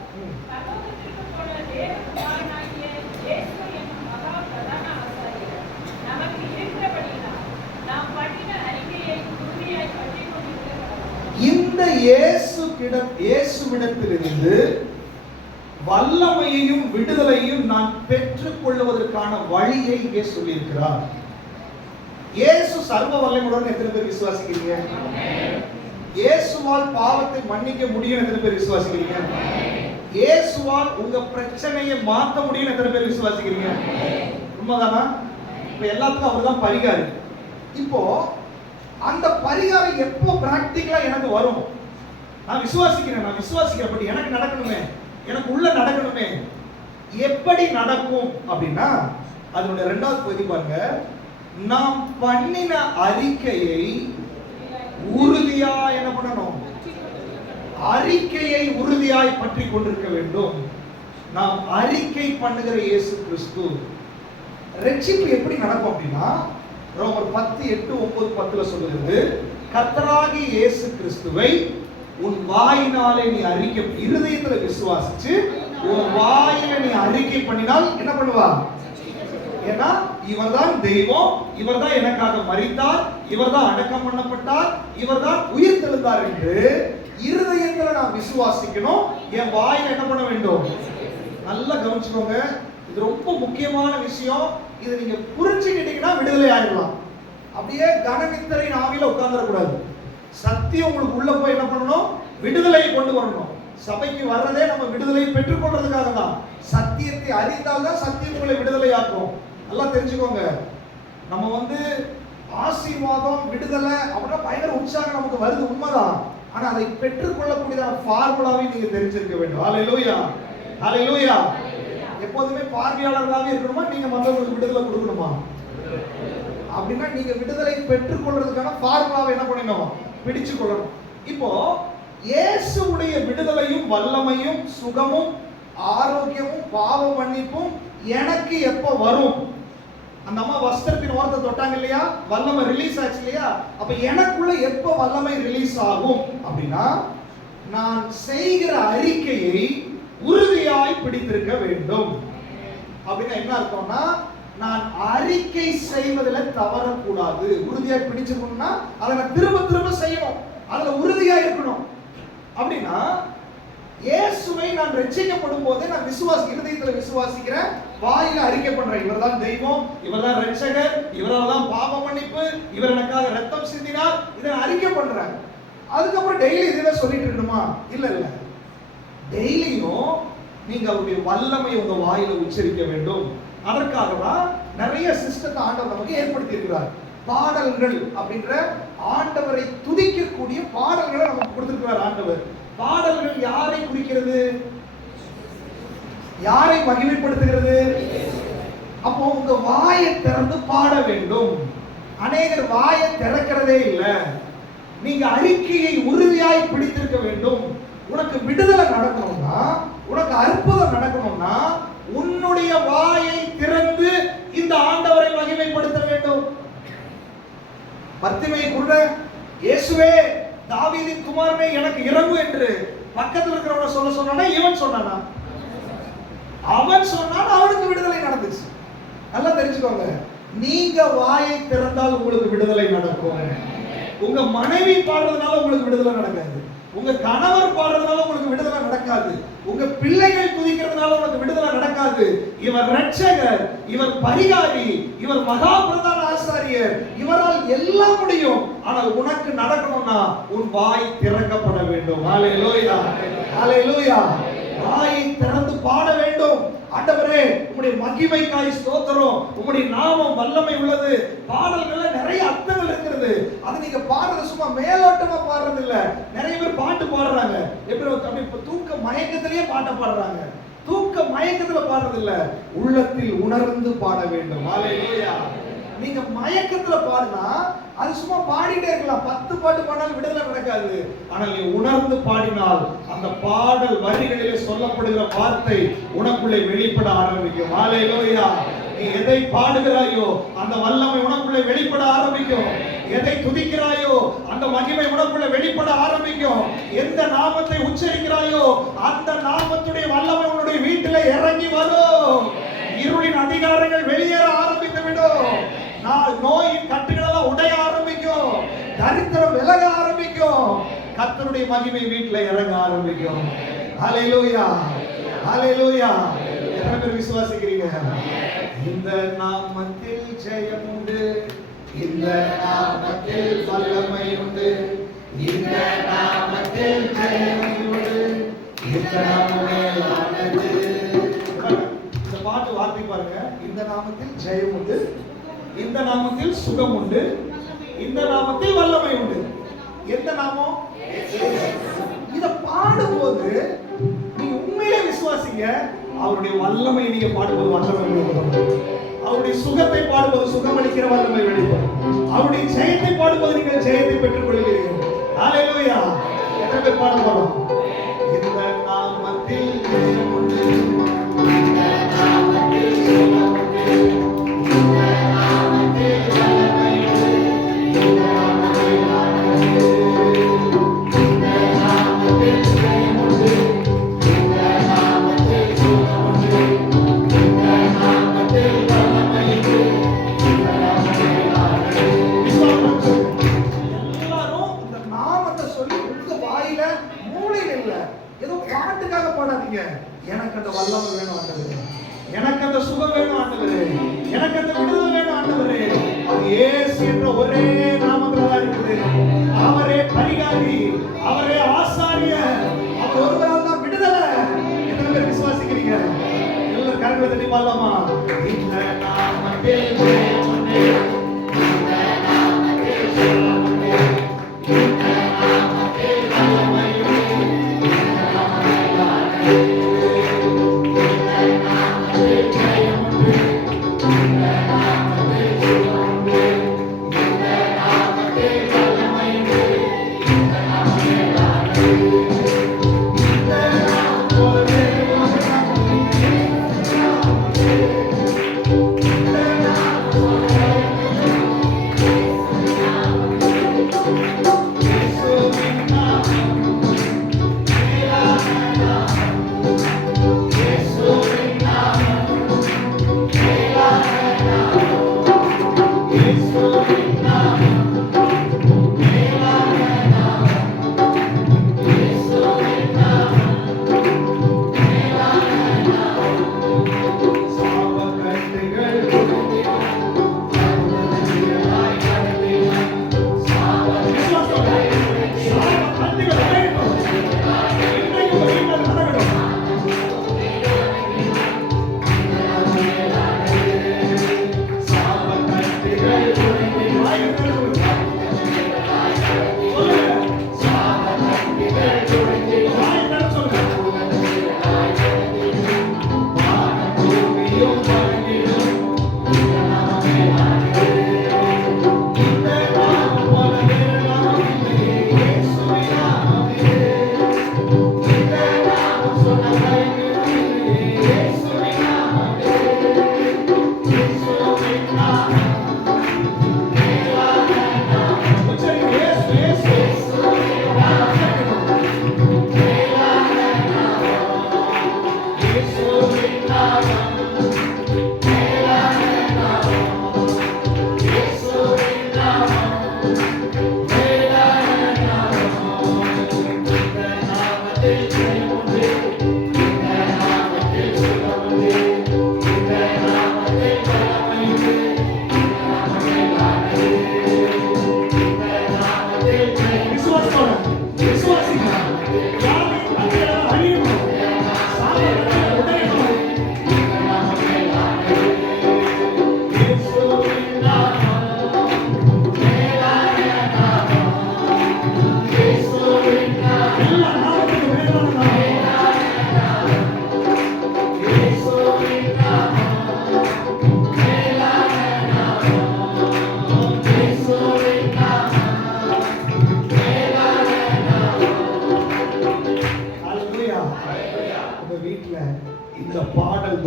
பரலோகத்திற்கு போன தேவகுமாரனாகிய இயேசு என்னும் மகா பிரதான ஆசாரியர் நமக்கு இருக்கிறபடியினால் நாம் பண்ணின அறிக்கையை உறுதியாய் பற்றிக் கொண்டிருக்கிறோம். இந்த இயேசுவிடத்திலிருந்து வல்லமையையும் விடுதலையும் நான் பெற்றுக் கொள்வதற்கான வழியை இங்கே சொல்லியிருக்கிறார். இயேசு சர்வ வல்லமையுடன் எத்தனை பேர் விசுவாசிக்கிறீங்க? இயேசுவால் பாவத்தை மன்னிக்க முடியும் எத்தனை பேர் விசுவாசிக்கிறீங்க? இயேசுவால் உங்க பிரச்சனையை மாற்ற முடியும் எத்தனை பேர் விசுவாசிக்கிறீங்க? உண்மைதானா? இப்ப எல்லாத்துக்கும் அவர்தான் பரிகாரி. இப்போ அந்த பரிகாரம் எப்போ பிராக்டிகலா எனக்கு வரும்? நான் விசுவாசிக்கிறேன், பட் எனக்கு நடக்கணுமே, எனக்கு உள்ள நடக்கணுமே. எப்படி நடக்கும் அப்படின்னா, அதனுடைய 2வது பகுதி பாருங்க. நாம் பண்ணின அறிக்கையை உறுதியா என்ன பண்ணணும்? அறிக்கையை உறுதியாய் பற்றி கொண்டிருக்க வேண்டும். நாம் அறிக்கை பண்ணுகிற இயேசு கிறிஸ்து. ரட்சிப்பு எப்படி நடக்கும் அப்படின்னா, ரோமர் 10:8-9-10 சொல்லுகிறது, கர்த்தராகிய இயேசு கிறிஸ்துவை உன் வாயினாலே நீ அறிக்கை, இருதயத்துல விசுவாசிச்சு உன் வாயில நீ அறிக்கை பண்ணினால் என்ன பண்ணுவா? ஏன்னா இவர்தான் தெய்வம், இவர்தான் எனக்காக மரித்தார், இவர்தான் அடக்கம் பண்ணப்பட்டார், இவர்தான் உயிர் தெழுந்தார் என்று இருதயத்துல நான் விசுவாசிக்கணும். என் வாயில என்ன பண்ண வேண்டும்? நல்லா கவனிச்சுக்கோங்க, இது ரொம்ப முக்கியமான விஷயம். இதை நீங்க புரிஞ்சுக்கிட்டீங்கன்னா விடுதலை ஆயிடலாம். அப்படியே கனநித்திரை ஆவியில உட்கார்ந்துடக்கூடாது. சத்தியம் உங்களுக்கு உள்ள போய் என்ன பண்ணணும்? விடுதலையை கொண்டு வரணும். சபைக்கு வர்றதே நம்ம விடுதலையை பெற்றுக் கொள்றதுக்காக தான். சத்தியத்தை அறிந்தால் தான் சத்தியம் உங்களை விடுதலை ஆக்கும். நல்லா தெரிஞ்சுக்கோங்க. நம்ம ஆசீர்வாதம் விடுதலை அப்படின்னா பயங்கர உற்சாகம் நமக்கு வருது, உண்மைதான். ஆனா அதை பெற்றுக்கொள்ளக்கூடியதான ஃபார்முலாவை நீங்க தெரிஞ்சிருக்க வேண்டும். ஹalleluya, ஹalleluya. எப்போதுமே பார்வையாளர்களாவே இருக்கணுமா, நீங்க மற்றவங்களுக்கு விடுதலை கொடுக்கணுமா? அப்படின்னா நீங்க விடுதலை பெற்றுக்கொள்றதுக்கான ஃபார்முலாவை என்ன பண்ணணும்? பிடிச்சு கொள்ளணும். இப்போ இயேசுவுடைய விடுதலையும் வல்லமையும் சுகமும் ஆரோக்கியமும் பாவ மன்னிப்பும் எனக்கு எப்ப வரும்? அந்த அம்மா வஸ்திரத்தின் ஓரத்தை தொட்டாங்க இல்லையா, வல்லமை ரிலீஸ் ஆச்சு இல்லையா? அப்ப எனக்குள்ள எப்ப வல்லமை ரிலீஸ் ஆகும் அப்படின்னா, நான் செய்கிற அறிக்கையை உறுதியாய் பிடித்திருக்க வேண்டும். அப்படின்னா என்ன அர்த்தம்னா, நான் அறிக்கை செய்வதில் தவறக்கூடாது. உறுதியாய் பிடிச்சிருக்கணும்னா அதை நான் திரும்ப திரும்ப செய்யணும், அதுல உறுதியா இருக்கணும். அப்படின்னா இயேசுவை நான் ரட்சிக்கப்படும் போது நான் இருதயத்துல விசுவாசிக்கிறேன், வாயில அறிக்கை பண்றேன், இவர்தான் தெய்வம், இவர்தான் ரட்சகர், இவரால் தான் பாவ மன்னிப்பு, இவர் எனக்காக ரத்தம் சிந்தினார், இதை அறிக்கை பண்றேன். அதுக்கப்புறம் டெய்லி இதுவே சொல்லிட்டு இருக்கணுமா? இல்ல இல்ல, டெய்லியும் நீங்க அவருடைய வல்லமை உங்க வாயில உச்சரிக்க வேண்டும். அதற்காக தான் நிறைய சிஸ்டத்தை ஆண்டவர் நமக்கு ஏற்படுத்தி இருக்கிறார். பாடல்கள் அப்படின்ற ஆண்டவரை துதிக்கக்கூடிய பாடல்களை நமக்கு கொடுத்திருக்கிறார் ஆண்டவர். பாடல்கள் யாரை குறிக்கிறது? யாரை மகிமைப்படுத்துகிறது? அப்போ உங்க வாயை திறந்து பாட வேண்டும். அநேகர் வாயை திறக்கிறதே இல்லை. நீங்க அறிக்கையை உறுதியாய் பிடித்திருக்க வேண்டும். உனக்கு விடுதலை நடக்கணும்னா, உனக்கு அற்புதம் நடக்கணும்னா, உன்னுடைய வாயை திறந்து இந்த ஆண்டவரை மகிமைப்படுத்த வேண்டும். பர்த்திமை குருடன், இயேசுவே தாவீதின் குமாரனே எனக்கு இறங்கு என்று பக்கத்தில் இருக்கிறவன சொல்ல சொன்னானா? இவன் சொன்னானா? அவன் சொன்னான், அவனுக்கு விடுதலை நடந்துச்சு. நல்லா தெரிஞ்சுக்கோங்க, நீங்க வாயை திறந்தால் உங்களுக்கு விடுதலை நடக்கும். உங்க மனைவி பாடுறதுனால உங்களுக்கு விடுதலை நடக்காது. உங்க கணவர் பாடுறதுனால உங்களுக்கு விடுதலை நடக்காது. உங்க பிள்ளைகள் துதிக்கிறதுனால உங்களுக்கு விடுதலை நடக்காது. இவர் இரட்சகர், இவர் பரிகாரி, இவர் மகா பிரதான ஆசாரியர், இவரால் எல்லாம் முடியும். ஆனால் உனக்கு நடக்கணும்னா உன் வாய் திறக்கப்பட வேண்டும். ஹalleluya, ஹalleluya. வாயை திறந்து பாட வேண்டும். ஆண்டவரே உம்முடைய மகிமைக்காய் ஸ்தோத்திரம், உம்முடைய நாமம் வல்லமை உள்ளது. பாடல்கள்ல நிறைய அர்த்தங்கள் இருக்கிறது. அது நீங்க பாடுறது சும்மா மேலோட்டமா பாடுறது இல்ல. நிறைய பேர் பாட்டு பாடுறாங்க, எப்படி இப்ப தூக்க மயக்கத்திலேயே பாட்ட பாடுறாங்க. தூக்க மயக்கத்துல பாடுறது இல்ல, உள்ளத்தில் உணர்ந்து பாட வேண்டும். ஹalleluya. நீங்க மயக்கத்துல பாடினா அது சும்மா பாடிட்டே இருக்கலாம். 10 பாட்டு பாடினாலும் விடுதலை நடக்காது. ஆனால் நீ உணர்ந்து பாடினால் அந்த பாடல் வரிகளிலே சொல்லப்படுகிற வார்த்தை உனக்குள்ளே வெளிப்பட ஆரம்பிக்கும். ஹalleluya. நீ எதை பாடுகிறாயோ அந்த வல்லமை உனக்குள்ளே வெளிப்பட ஆரம்பிக்கும். எதை துதிக்கிறாயோ அந்த மகிமை உனக்குள்ளே வெளிப்பட ஆரம்பிக்கும். எந்த நாமத்தை உச்சரிக்கிறாயோ அந்த நாமத்துடைய வல்லமை உன்னுடைய வீட்டிலே இறங்கி வரும். இருளின் அதிகாரங்கள் வெளியேற ஆரம்பித்து விடும். நோயின் கட்டுகள் எல்லாம் உடைய ஆரம்பிக்கும். தரித்திரம் விலக ஆரம்பிக்கும். கர்த்தருடைய மகிமை வீட்டில இறங்க ஆரம்பிக்கும். ஹalleluya, ஹalleluya. எத்தனை பேர் விசுவாசிக்கிறீங்க? இந்த நாமத்தில் ஜெயம் உண்டு, இந்த நாமத்தில் வல்லமை உண்டு, இந்த நாமத்தில் ஜெயம் உண்டு, இந்த நாமத்தில் ஆனது. இந்த பாட்டு வார்த்தை பாருங்க. இந்த நாமத்தில் ஜெயம் உண்டு, இந்த நாமத்தில் சுகம் உண்டு, இந்த நாமத்தில் வல்லமை உண்டு. எந்த நாமம்? இத பாடும்போது நீங்க உண்மையிலே விசுவாசிங்க. அவருடைய வல்லமை நீங்க பாடும்போது வல்லமை வெளிப்படும். அவருடைய சுகத்தை பாடும்போது சுகமளிக்கிற வல்லமை வெளிப்படும். அவருடைய ஜெயத்தை பாடும்போது நீங்கள் ஜெயத்தை பெற்றுக் கொள்கிறீர்கள். ஹalleluya. எத்தனை பேர் பாட போறோம்? இந்த நாமத்தில் ஜெயம் உண்டு, இந்த நாமத்தில் சுகம் உண்டு, இந்த நாமத்தில் வல்லமை உண்டு, இந்த நாமத்தில் ஆனது, இந்த நாமத்தில் ஜெயம் உண்டு, இந்த நாமத்தில் சுகம் உண்டு, இந்த நாமத்தில் வல்லமை உண்டு, இந்த நாமத்தில் ஆனது. எல்லாரும் இந்த நாமத்தை சொல்லி உங்க வாயில மூளையில இல்ல, ஏதோ பாட்டுக்காக பாடாதீங்க. எனக்கு அந்த வல்லமை வேணும் ஆண்டவரே, எனக்கு அந்த சுகம் வேணும் ஆண்டவரே, எனக்கு அந்த விடுதலை வேணும் ஆண்டவரே. அது இயேசு என்ற ஒரே நாமத்துல தான் இருக்குது. அவரே பரிகாரி, அவரே ஆசாரியர், அவர் ஒருவரால் தான் விடுதலை. எத்தனை பேர் விசுவாசிக்கிறீங்க? எல்லாரும் கரங்களை தட்டி பாடலாமா? இந்த நாமத்தில் ஜெயம் உண்டு, இந்த நாமத்தில் சுகம் உண்டு, இந்த நாமத்தில் வல்லமை உண்டு, இந்த நாமத்தில் ஆனது, இந்த நாமத்தில் ஜெயம் உண்டு, இந்த நாமத்தில் சுகம் உண்டு, இந்த நாமத்தில் வல்லமை உண்டு, இந்த நாமத்தில் ஆனது. இந்த நாமம் ஒரே ஒரு நாமம், இந்த நாமம்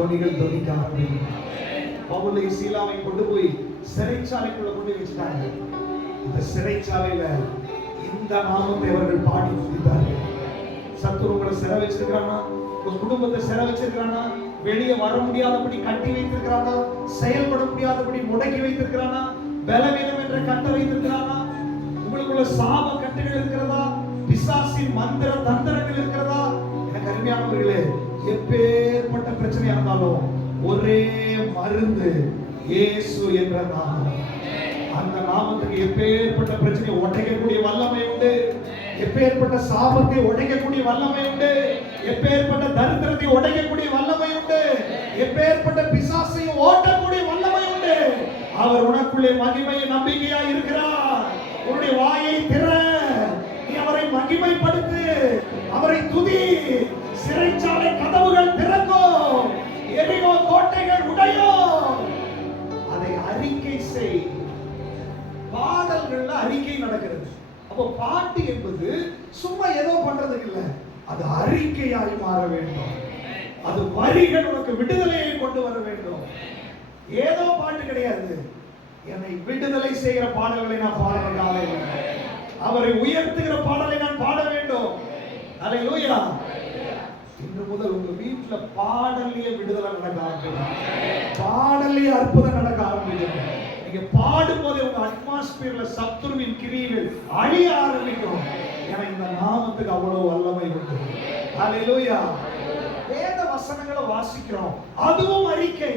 துணிகள் துணிக்க ஆரம்பிக்கும். பவுலை சீலாவை கொண்டு போய் சிறைச்சாலைக்குள்ள கொண்டு வச்சுட்டாங்க. இந்த சிறைச்சாலையில இந்த நாமத்தை அவர்கள் பாடி துதித்தார்கள். சத்துரு உங்களை சிறை வச்சிருக்கிறானா, உங்க குடும்பத்தை சிறை வச்சிருக்கிறானா, வெளியே வர முடியாதபடி கட்டி வைத்திருக்கிறானா, செயல்பட முடியாதபடி முடக்கி வைத்திருக்கிறானா, பலவீனம் என்ற கட்டை வைத்திருக்கிறானா, உங்களுக்குள்ள சாப கட்டுகள் இருக்கிறதா, பிசாசின் மந்திர தந்திரங்கள் இருக்கிறதா? எனக்கு அருமையானவர்களே, எப்பேற்பட்ட பிரச்சனையா இருந்தாலும் ஒரே மருந்து இயேசு என்ற நாமம். அந்த நாமத்துக்கு எப்பேற்பட்ட பிரச்சனையை உடைக்கக்கூடிய வல்லமை உண்டு, எப்பேற்பட்ட சாபத்தை உடைக்கக்கூடிய வல்லமை உண்டு, எப்பேற்பட்ட தரித்திரத்தை உடைக்கக்கூடிய வல்லமை உண்டு, எப்பேற்பட்ட பிசாசையை ஓட்டக்கூடிய வல்லமை உண்டு. அவர் உனக்குள்ளே மகிமையை நம்பிக்கையா இருக்கிறார். உன்னுடைய வாயை திற, நீ அவரை மகிமைப்படுத்து, அவரை துதி. சிறைச்சாலை கதவுகள் திறக்கும், எரிகோ கோட்டைகள் உடையும். அதை அறிக்கை செய். பாடல்கள்ல அறிக்கை நடக்கிறது. அப்போ பாட்டு என்பது சும்மா ஏதோ பண்றதுக்கு இல்ல, அது அறிக்கையாய் மாற வேண்டும். அது வரிகள் உனக்கு விடுதலையை கொண்டு வர வேண்டும். ஏதோ பாட்டு கிடையாது. என்னை விடுதலை செய்கிற பாடல்களை நான் பாட வேண்டும். அவரை உயர்த்துகிற பாடலை நான் பாட வேண்டும். அல்லேலூயா. இன்று முதல் உங்க வீட்டுல பாடல்லையே விடுதலை நடக்க ஆரம்பிக்கும், பாடல்லையே அற்புதம் நடக்க ஆரம்பிக்கும். நீங்க பாடும் போது உங்க அட்மாஸ்பியர்ல சத்துருவின் கிரியைகள் அழிய ஆரம்பிக்கும். ஏன்னா இந்த நாமத்துக்கு அவ்வளவு வல்லமை உண்டு. அல்லேலூயா. வேத வசனங்களை வாசிக்கிறோம், அதுவும் அறிக்கை.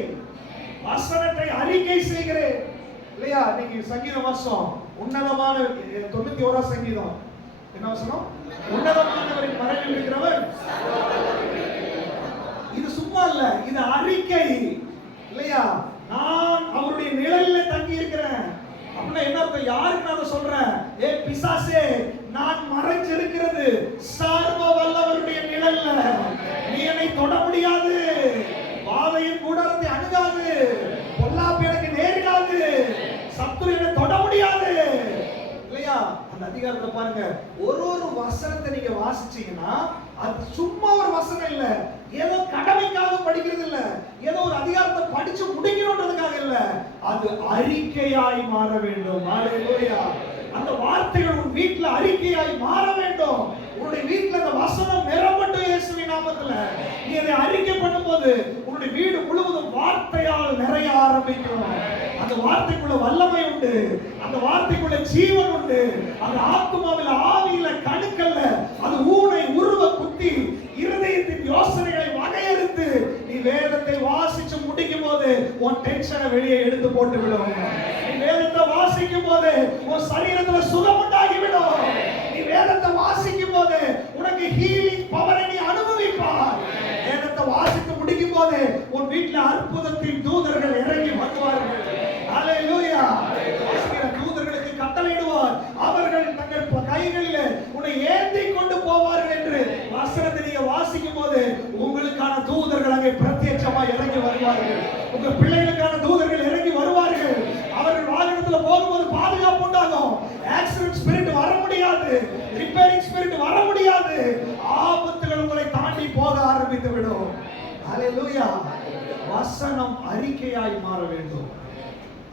வசனத்தை அறிக்கை செய்கிறேன் இல்லையா? நீங்க சங்கீத வாசம் உன்னதமான 91 சங்கீதம் என்ன வசனம்? உன்னதமானவரின் மறைவில் இருக்கிறவர். இது சும்மா இல்ல, இது அறிக்கை இல்லையா? நான் அவருடைய நிழலில் தங்கி இருக்கிறேன் அப்படின்னா என்ன அர்த்தம்? யாருக்கு நான் அதை சொல்றேன்? ஏ பிசாசே, நான் மறைஞ்சிருக்கிறது சர்வ வல்லவருடைய நிழல்ல. நீ என்னை தொட முடியாது, பாதையின் கூடாரத்தை அணுகாது, பொல்லாப்பு எனக்கு நேரிடாது, சத்துரு என்னை தொட முடியாது இல்லையா? அந்த அதிகாரத்தை பாருங்க. ஒரு ஒரு வசனத்தை நீங்க வாசிச்சீங்கன்னா அது சும்மா ஒரு வசனம் இல்ல, ஏதோ கடமைக்காக படிக்கிறது இல்ல, ஏதோ ஒரு அதிகாரத்தை படிச்சு முடிக்கணும்ன்றதுக்காக இல்ல, அது அறிக்கையாய் மாற வேண்டும். அல்லேலூயா. அந்த வார்த்தைகள் உன் வீட்டுல அறிக்கையாய் மாற வேண்டும். உன்னுடைய வீட்டுல அந்த வசனம் நிரம்பட்டும் இயேசுவின் நாமத்துல. நீ அதை அறிக்கை பண்ணும்போது உன்னுடைய வீடு முழுவதும் வார்த்தையால் நிறைய ஆரம்பிக்கும். அந்த வார்த்தைக்குள்ள வல்லமை உண்டு, அந்த வார்த்தைக்குள்ள ஜீவன் உண்டு. அந்த ஆத்மாவில் ஆவியில கணுக்கல்ல அது ஊனை உருவ குத்தி இருதயத்தின் யோசனைகளை வகையறுத்து நீ வேதத்தை வாசிச்சு முடிக்கும் போது உன் டென்ஷனை வெளியே எடுத்து போட்டு விடும். நீ வேதத்தை வாசிக்கும் போது உன் சரீரத்துல சுகம் உண்டாகி விடும். நீ வேதத்தை வாசிக்கும் போது உனக்கு ஹீலிங் பவரை நீ அனுபவிப்பார். வேதத்தை வாசித்து முடிக்கும் போது உன் வீட்டுல அற்புதத்தின் தூதர்கள் இறங்கி வருவார்கள். அல்லேலூயா. தூதர்களுக்கு கட்டளையிடுவார், அவர்கள் தங்கள் கைகளிலே உன்னை ஏந்தி கொண்டு போவார்கள் என்று வசனத்தை நீங்க வாசிக்கும் போது உங்களுக்கான தூதர்கள் அங்கே பிரத்யட்சமா இறங்கி வருவார்கள். உங்க பிள்ளைகளுக்கான தூதர்கள் இறங்கி வருவார்கள். அவர்கள் வாகனத்துல போகும்போது பாதுகாப்பு உண்டாகும். ஆக்சிடென்ட் ஸ்பிரிட் வர முடியாது, ரிப்பேரிங் ஸ்பிரிட் வர முடியாது. ஆபத்துகள் உங்களை தாண்டி போக ஆரம்பித்து விடும். அல்லேலூயா. வசனம் அறிக்கையாய் மாற வேண்டும்.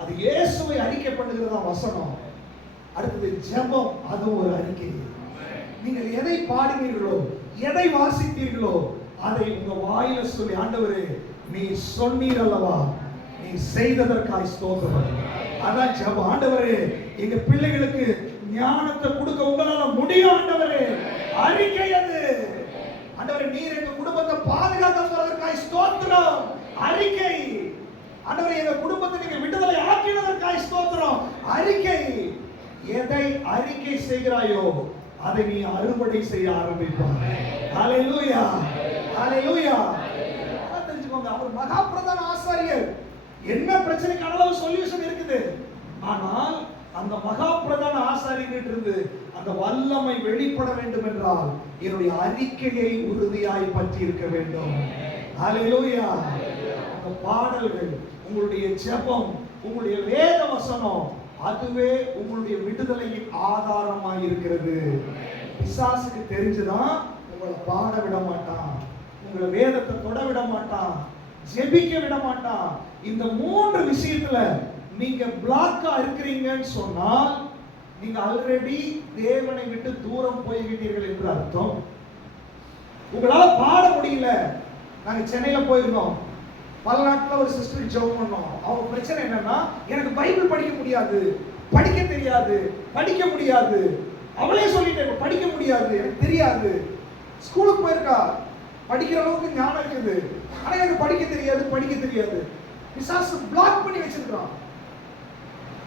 அது இயேசுவை அறிக்கை பண்ணுகிறதா வசனம். அடுத்தது ஜெபம், அது ஒரு அறிக்கை. நீங்கள் எதை பாடினீர்களோ, எதை வாசித்தீர்களோ அதை உங்க வாயில சொல்லி, ஆண்டவரே நீ சொன்னீர் அல்லவா, நீ செய்ததற்காய் ஸ்தோத்திரம். அதான் ஜெபம். ஆண்டவரே எங்க பிள்ளைகளுக்கு ஞானத்தை கொடுக்க உங்களால முடியும் ஆண்டவரே. அறிக்கை அது. ஆண்டவரே நீர் எங்க குடும்பத்தை பாதுகாக்க போறதற்காய் ஸ்தோத்திரம். அறிக்கை. ஆண்டவரே எங்க குடும்பத்தை நீங்க விடுதலை ஆக்கினதற்காய் ஸ்தோத்திரம். அறிக்கை. எதை அறிக்கை செய்கிறாயோ அதை நீ அறுவடை செய்ய ஆரம்பிப்பாய். ஹalleluya. ஹalleluya. தெரிஞ்சுக்கோங்க, அவர் மகா பிரதான ஆசாரியர். என்ன பிரச்சனைக்கு அளவு சொல்யூஷன் இருக்குது. ஆனால் அந்த மகா பிரதான ஆசாரியர்கிட்ட இருந்து அந்த வல்லமை வெளிப்பட வேண்டும் என்றால் என்னுடைய அறிக்கையை உறுதியாய் பற்றி இருக்க வேண்டும். ஹalleluya. அந்த பாடல்கள், உங்களுடைய ஜெபம், உங்களுடைய வேத வசனம், அதுவே உங்களுடைய விடுதலையின் ஆதாரமாய் இருக்கிறது. பிசாசுக்கு தெரிஞ்சுதான் உங்களை பாட விட மாட்டான், உங்களை வேதத்தை தொட விட மாட்டான், ஜெபிக்க விட மாட்டான். இந்த 3 விஷயத்துல நீங்க பிளாக்கா இருக்கிறீங்கன்னு சொன்னால் நீங்க ஆல்ரெடி தேவனை விட்டு தூரம் போய்விட்டீர்கள் என்று அர்த்தம். உங்களால பாட முடியல. நாங்க சென்னையில போயிருந்தோம். பல நாட்கள் ஒரு சிஸ்டர் ஜெபம் பண்ணோம். அவங்க பிரச்சனை என்னன்னா, எனக்கு பைபிள் படிக்க முடியாது, படிக்க தெரியாது, படிக்க முடியாது. அவளே சொல்லிட்டேன், படிக்க முடியாது, எனக்கு தெரியாது. ஸ்கூலுக்கு போயிருக்கா, படிக்கிற அளவுக்கு ஞானம் இருக்குது, ஆனா எனக்கு படிக்க தெரியாது, படிக்க தெரியாது. பிசாசு பிளாக் பண்ணி வச்சிருக்கான்.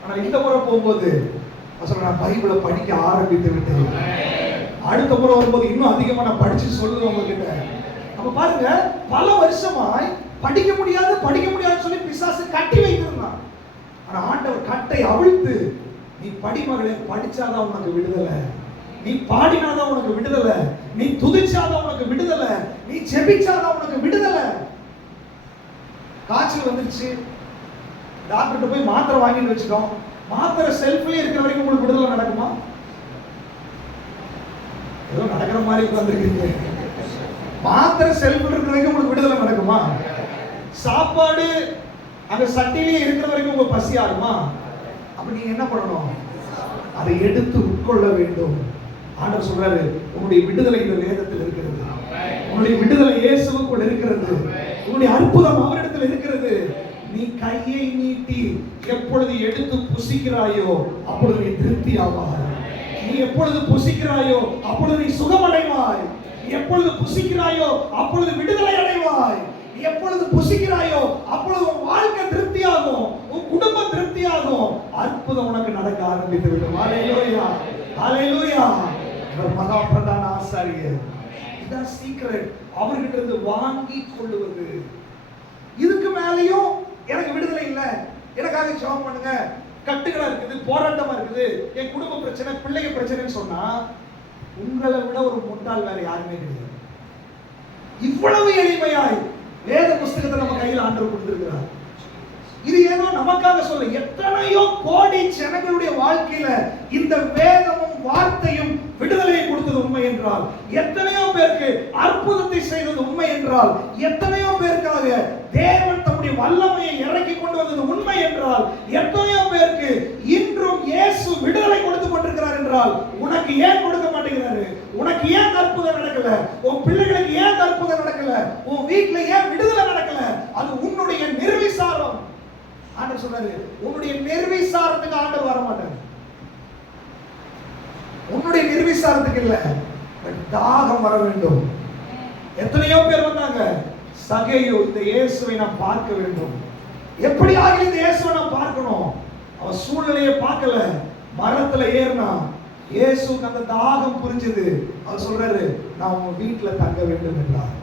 ஆனா இந்த முறை போகும்போது நான் பைபிளை படிக்க ஆரம்பித்து விட்டேன். அடுத்த முறை வரும்போது இன்னும் அதிகமா நான் படிச்சு சொல்லுவேன் உங்ககிட்ட. அப்ப பாருங்க, பல வருஷமாய் படிக்க முடியாதுன்னு சொல்லி பிசாசு கட்டி வைத்திருந்தான். ஆனா ஆண்டவர் கட்டை அவிழ்த்து, நீ படிமகளே, படிச்சாதான் உனக்கு விடுதலை, நீ பாடினாதான் உனக்கு விடுதலை, நீ துதிச்சாதான் உனக்கு விடுதலை, நீ ஜெபிச்சாதான் உனக்கு விடுதலை. காய்ச்சல் வந்துருச்சு, டாக்டர்கிட்ட போய் மாத்திரை வாங்கிட்டு வச்சுட்டோம். மாத்திரை செல்ஃப்லயே இருக்கிற வரைக்கும் உங்களுக்கு விடுதலை நடக்குமா? ஏதோ நடக்கிற மாதிரி உட்கார்ந்துருக்கீங்க. மாத்திரை செல்ஃப்ல இருக்கிற வரைக்கும் உங்களுக்கு விடுதலை நடக்குமா? சாப்பாடு அந்த சட்டிலேயே இருக்கிற வரைக்கும் உங்க பசி ஆகுமா? அப்ப நீங்க என்ன பண்ணணும்? அதை எடுத்து உட்கொள்ள வேண்டும். ஆண்டவர் சொல்றாரு, உன்னுடைய விடுதலை இந்த வேதத்தில் இருக்கிறது, உன்னுடைய விடுதலை இயேசுவுக்குள் இருக்கிறது, உன்னுடைய அற்புதம் அவரிடத்தில் இருக்கிறது. நீ கையை நீட்டி எப்பொழுது எடுத்து புசிக்கிறாயோ அப்பொழுது நீ திருப்தி ஆவாய். நீ எப்பொழுது புசிக்கிறாயோ அப்பொழுது நீ சுகமடைவாய். நீ எப்பொழுது புசிக்கிறாயோ அப்பொழுது விடுதலை அடைவாய். நீ எப்பொழுது புசிக்கிறாயோ அப்பொழுது உன் வாழ்க்கை திருப்தியாகும், உன் குடும்பம் திருப்தியாகும், அற்புதம் உனக்கு நடக்க ஆரம்பித்து விடும். ஹல்லேலூயா, ஹல்லேலூயா. அவர் மகா பிரதான ஆசாரியர். இதான் சீக்ரெட். அவர்கிட்ட இருந்து வாங்கி கொள்ளுவது. இதுக்கு மேலேயும் எனக்கு விடுதலை இல்லை, எனக்காக ஜெபம் பண்ணுங்க, கட்டுகளா இருக்குது, போராட்டமா இருக்குது, என் குடும்ப பிரச்சனை, பிள்ளைங்க பிரச்சனைன்னு சொன்னா உங்களை விட ஒரு முட்டாள் வேற யாருமே கிடையாது. இவ்வளவு எளிமையாய் வேத புஸ்தகத்தை நம்ம கையில் ஆண்டவர் கொடுத்திருக்கிறார். இது ஏதோ நமக்காக சொல்ல, எத்தனையோ கோடி ஜனங்களுடைய வாழ்க்கையில இந்த வேதமும் வார்த்தையும் விடுதலையை கொடுத்தது உண்மை என்றால், எத்தனையோ பேருக்கு அற்புதத்தை செய்தது உண்மை என்றால், எத்தனையோ பேருக்காக தேவன் தம்முடைய வல்லமையை இறக்கி கொண்டு வந்தது உண்மை என்றால், எத்தனையோ பேருக்கு இன்றும் இயேசு விடுதலை கொடுத்து கொண்டிருக்கிறார் என்றால், உனக்கு ஏன் கொடுக்க மாட்டேங்கிறாரு? உனக்கு ஏன் அற்புதம் நடக்கல? உன் பிள்ளைகளுக்கு ஏன் அற்புதம் நடக்கல? உன் வீட்டுல ஏன் விடுதலை நடக்கல? அது உன்னுடைய நிர்விசாரம். ஆண்டவர் சொல்றாரு, உன்னுடைய நிர்விசாரத்துக்கு ஆண்டவர் வர மாட்டார். உன்னுடைய நிர்விசாரத்துக்கு இல்ல, தாகம் வர வேண்டும். எத்தனையோ பேர் வந்தாங்க, சகேயு, இந்த இயேசுவை நான் பார்க்க வேண்டும். எப்படி ஆகி இந்த இயேசுவை நான் பார்க்கணும்? அவன் சூழ்நிலையை பார்க்கல, மரத்துல ஏறினா. இயேசுக்கு அந்த தாகம் புரிஞ்சது. அவர் சொல்றாரு, நான் உங்க வீட்டுல தங்க வேண்டும் என்றார்.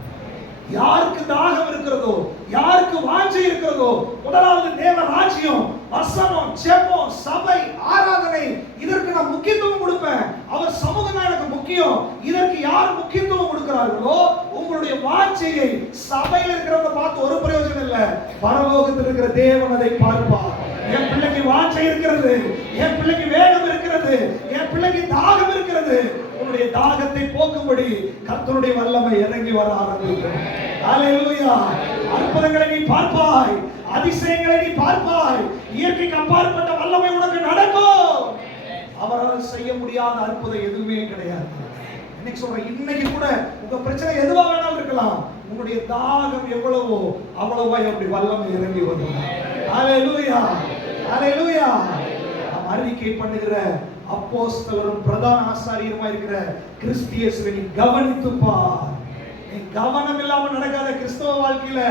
யாருக்கு தாகம் இருக்கிறதோ, யாருக்கு வாஞ்சை இருக்கிறதோ, முதலாவது தேவ ராஜ்யம், வசனம், ஜெபம், சபை, ஆராதனை, இதற்கு நான் முக்கியத்துவம் கொடுப்பேன். அவர் சமூகம் தான் எனக்கு முக்கியம். இதற்கு யார் முக்கியத்துவம் கொடுக்கிறார்களோ, உங்களுடைய வாஞ்சையை சபையில் இருக்கிறவங்க பார்த்து ஒரு பிரயோஜனம் இல்லை, பரலோகத்தில் இருக்கிற தேவன் அதை பார்ப்பார். என் பிள்ளைக்கு வாஞ்சை இருக்கிறது, என் பிள்ளைக்கு வேகம் இருக்கிறது, என் பிள்ளைக்கு தாகம் இருக்கிறது. உன்னுடைய தாகத்தை போக்கும்படி கர்த்தருடைய வல்லமை இறங்கி வர ஆரம்பிக்கும். ஹல்லேலூயா. அற்புதங்களை நீ பார்ப்பாய், அதிசயங்களை நீ பார்ப்பாய். இயற்கைக்கு அப்பாற்பட்ட வல்லமை உனக்கு நடக்கும். அவரால் செய்ய முடியாத அற்புதம் எதுவுமே கிடையாது. இன்னைக்கு சொல்றேன், இன்னைக்கு கூட உங்க பிரச்சனை எதுவா வேணாலும் இருக்கலாம், உங்களுடைய தாகம் எவ்வளவோ அவ்வளவா அப்படி வல்லமை இறங்கி வரும். ஹல்லேலூயா, ஹல்லேலூயா. நாம் அறிக்கை பண்ணுகிற அப்போஸ்தலரும் பிரதான ஆசாரியருமா இருக்கிற கிறிஸ்து இயேசுவை நீ கவனித்து பார். நீ கவனம் இல்லாம நடக்காத கிறிஸ்தவ வாழ்க்கையில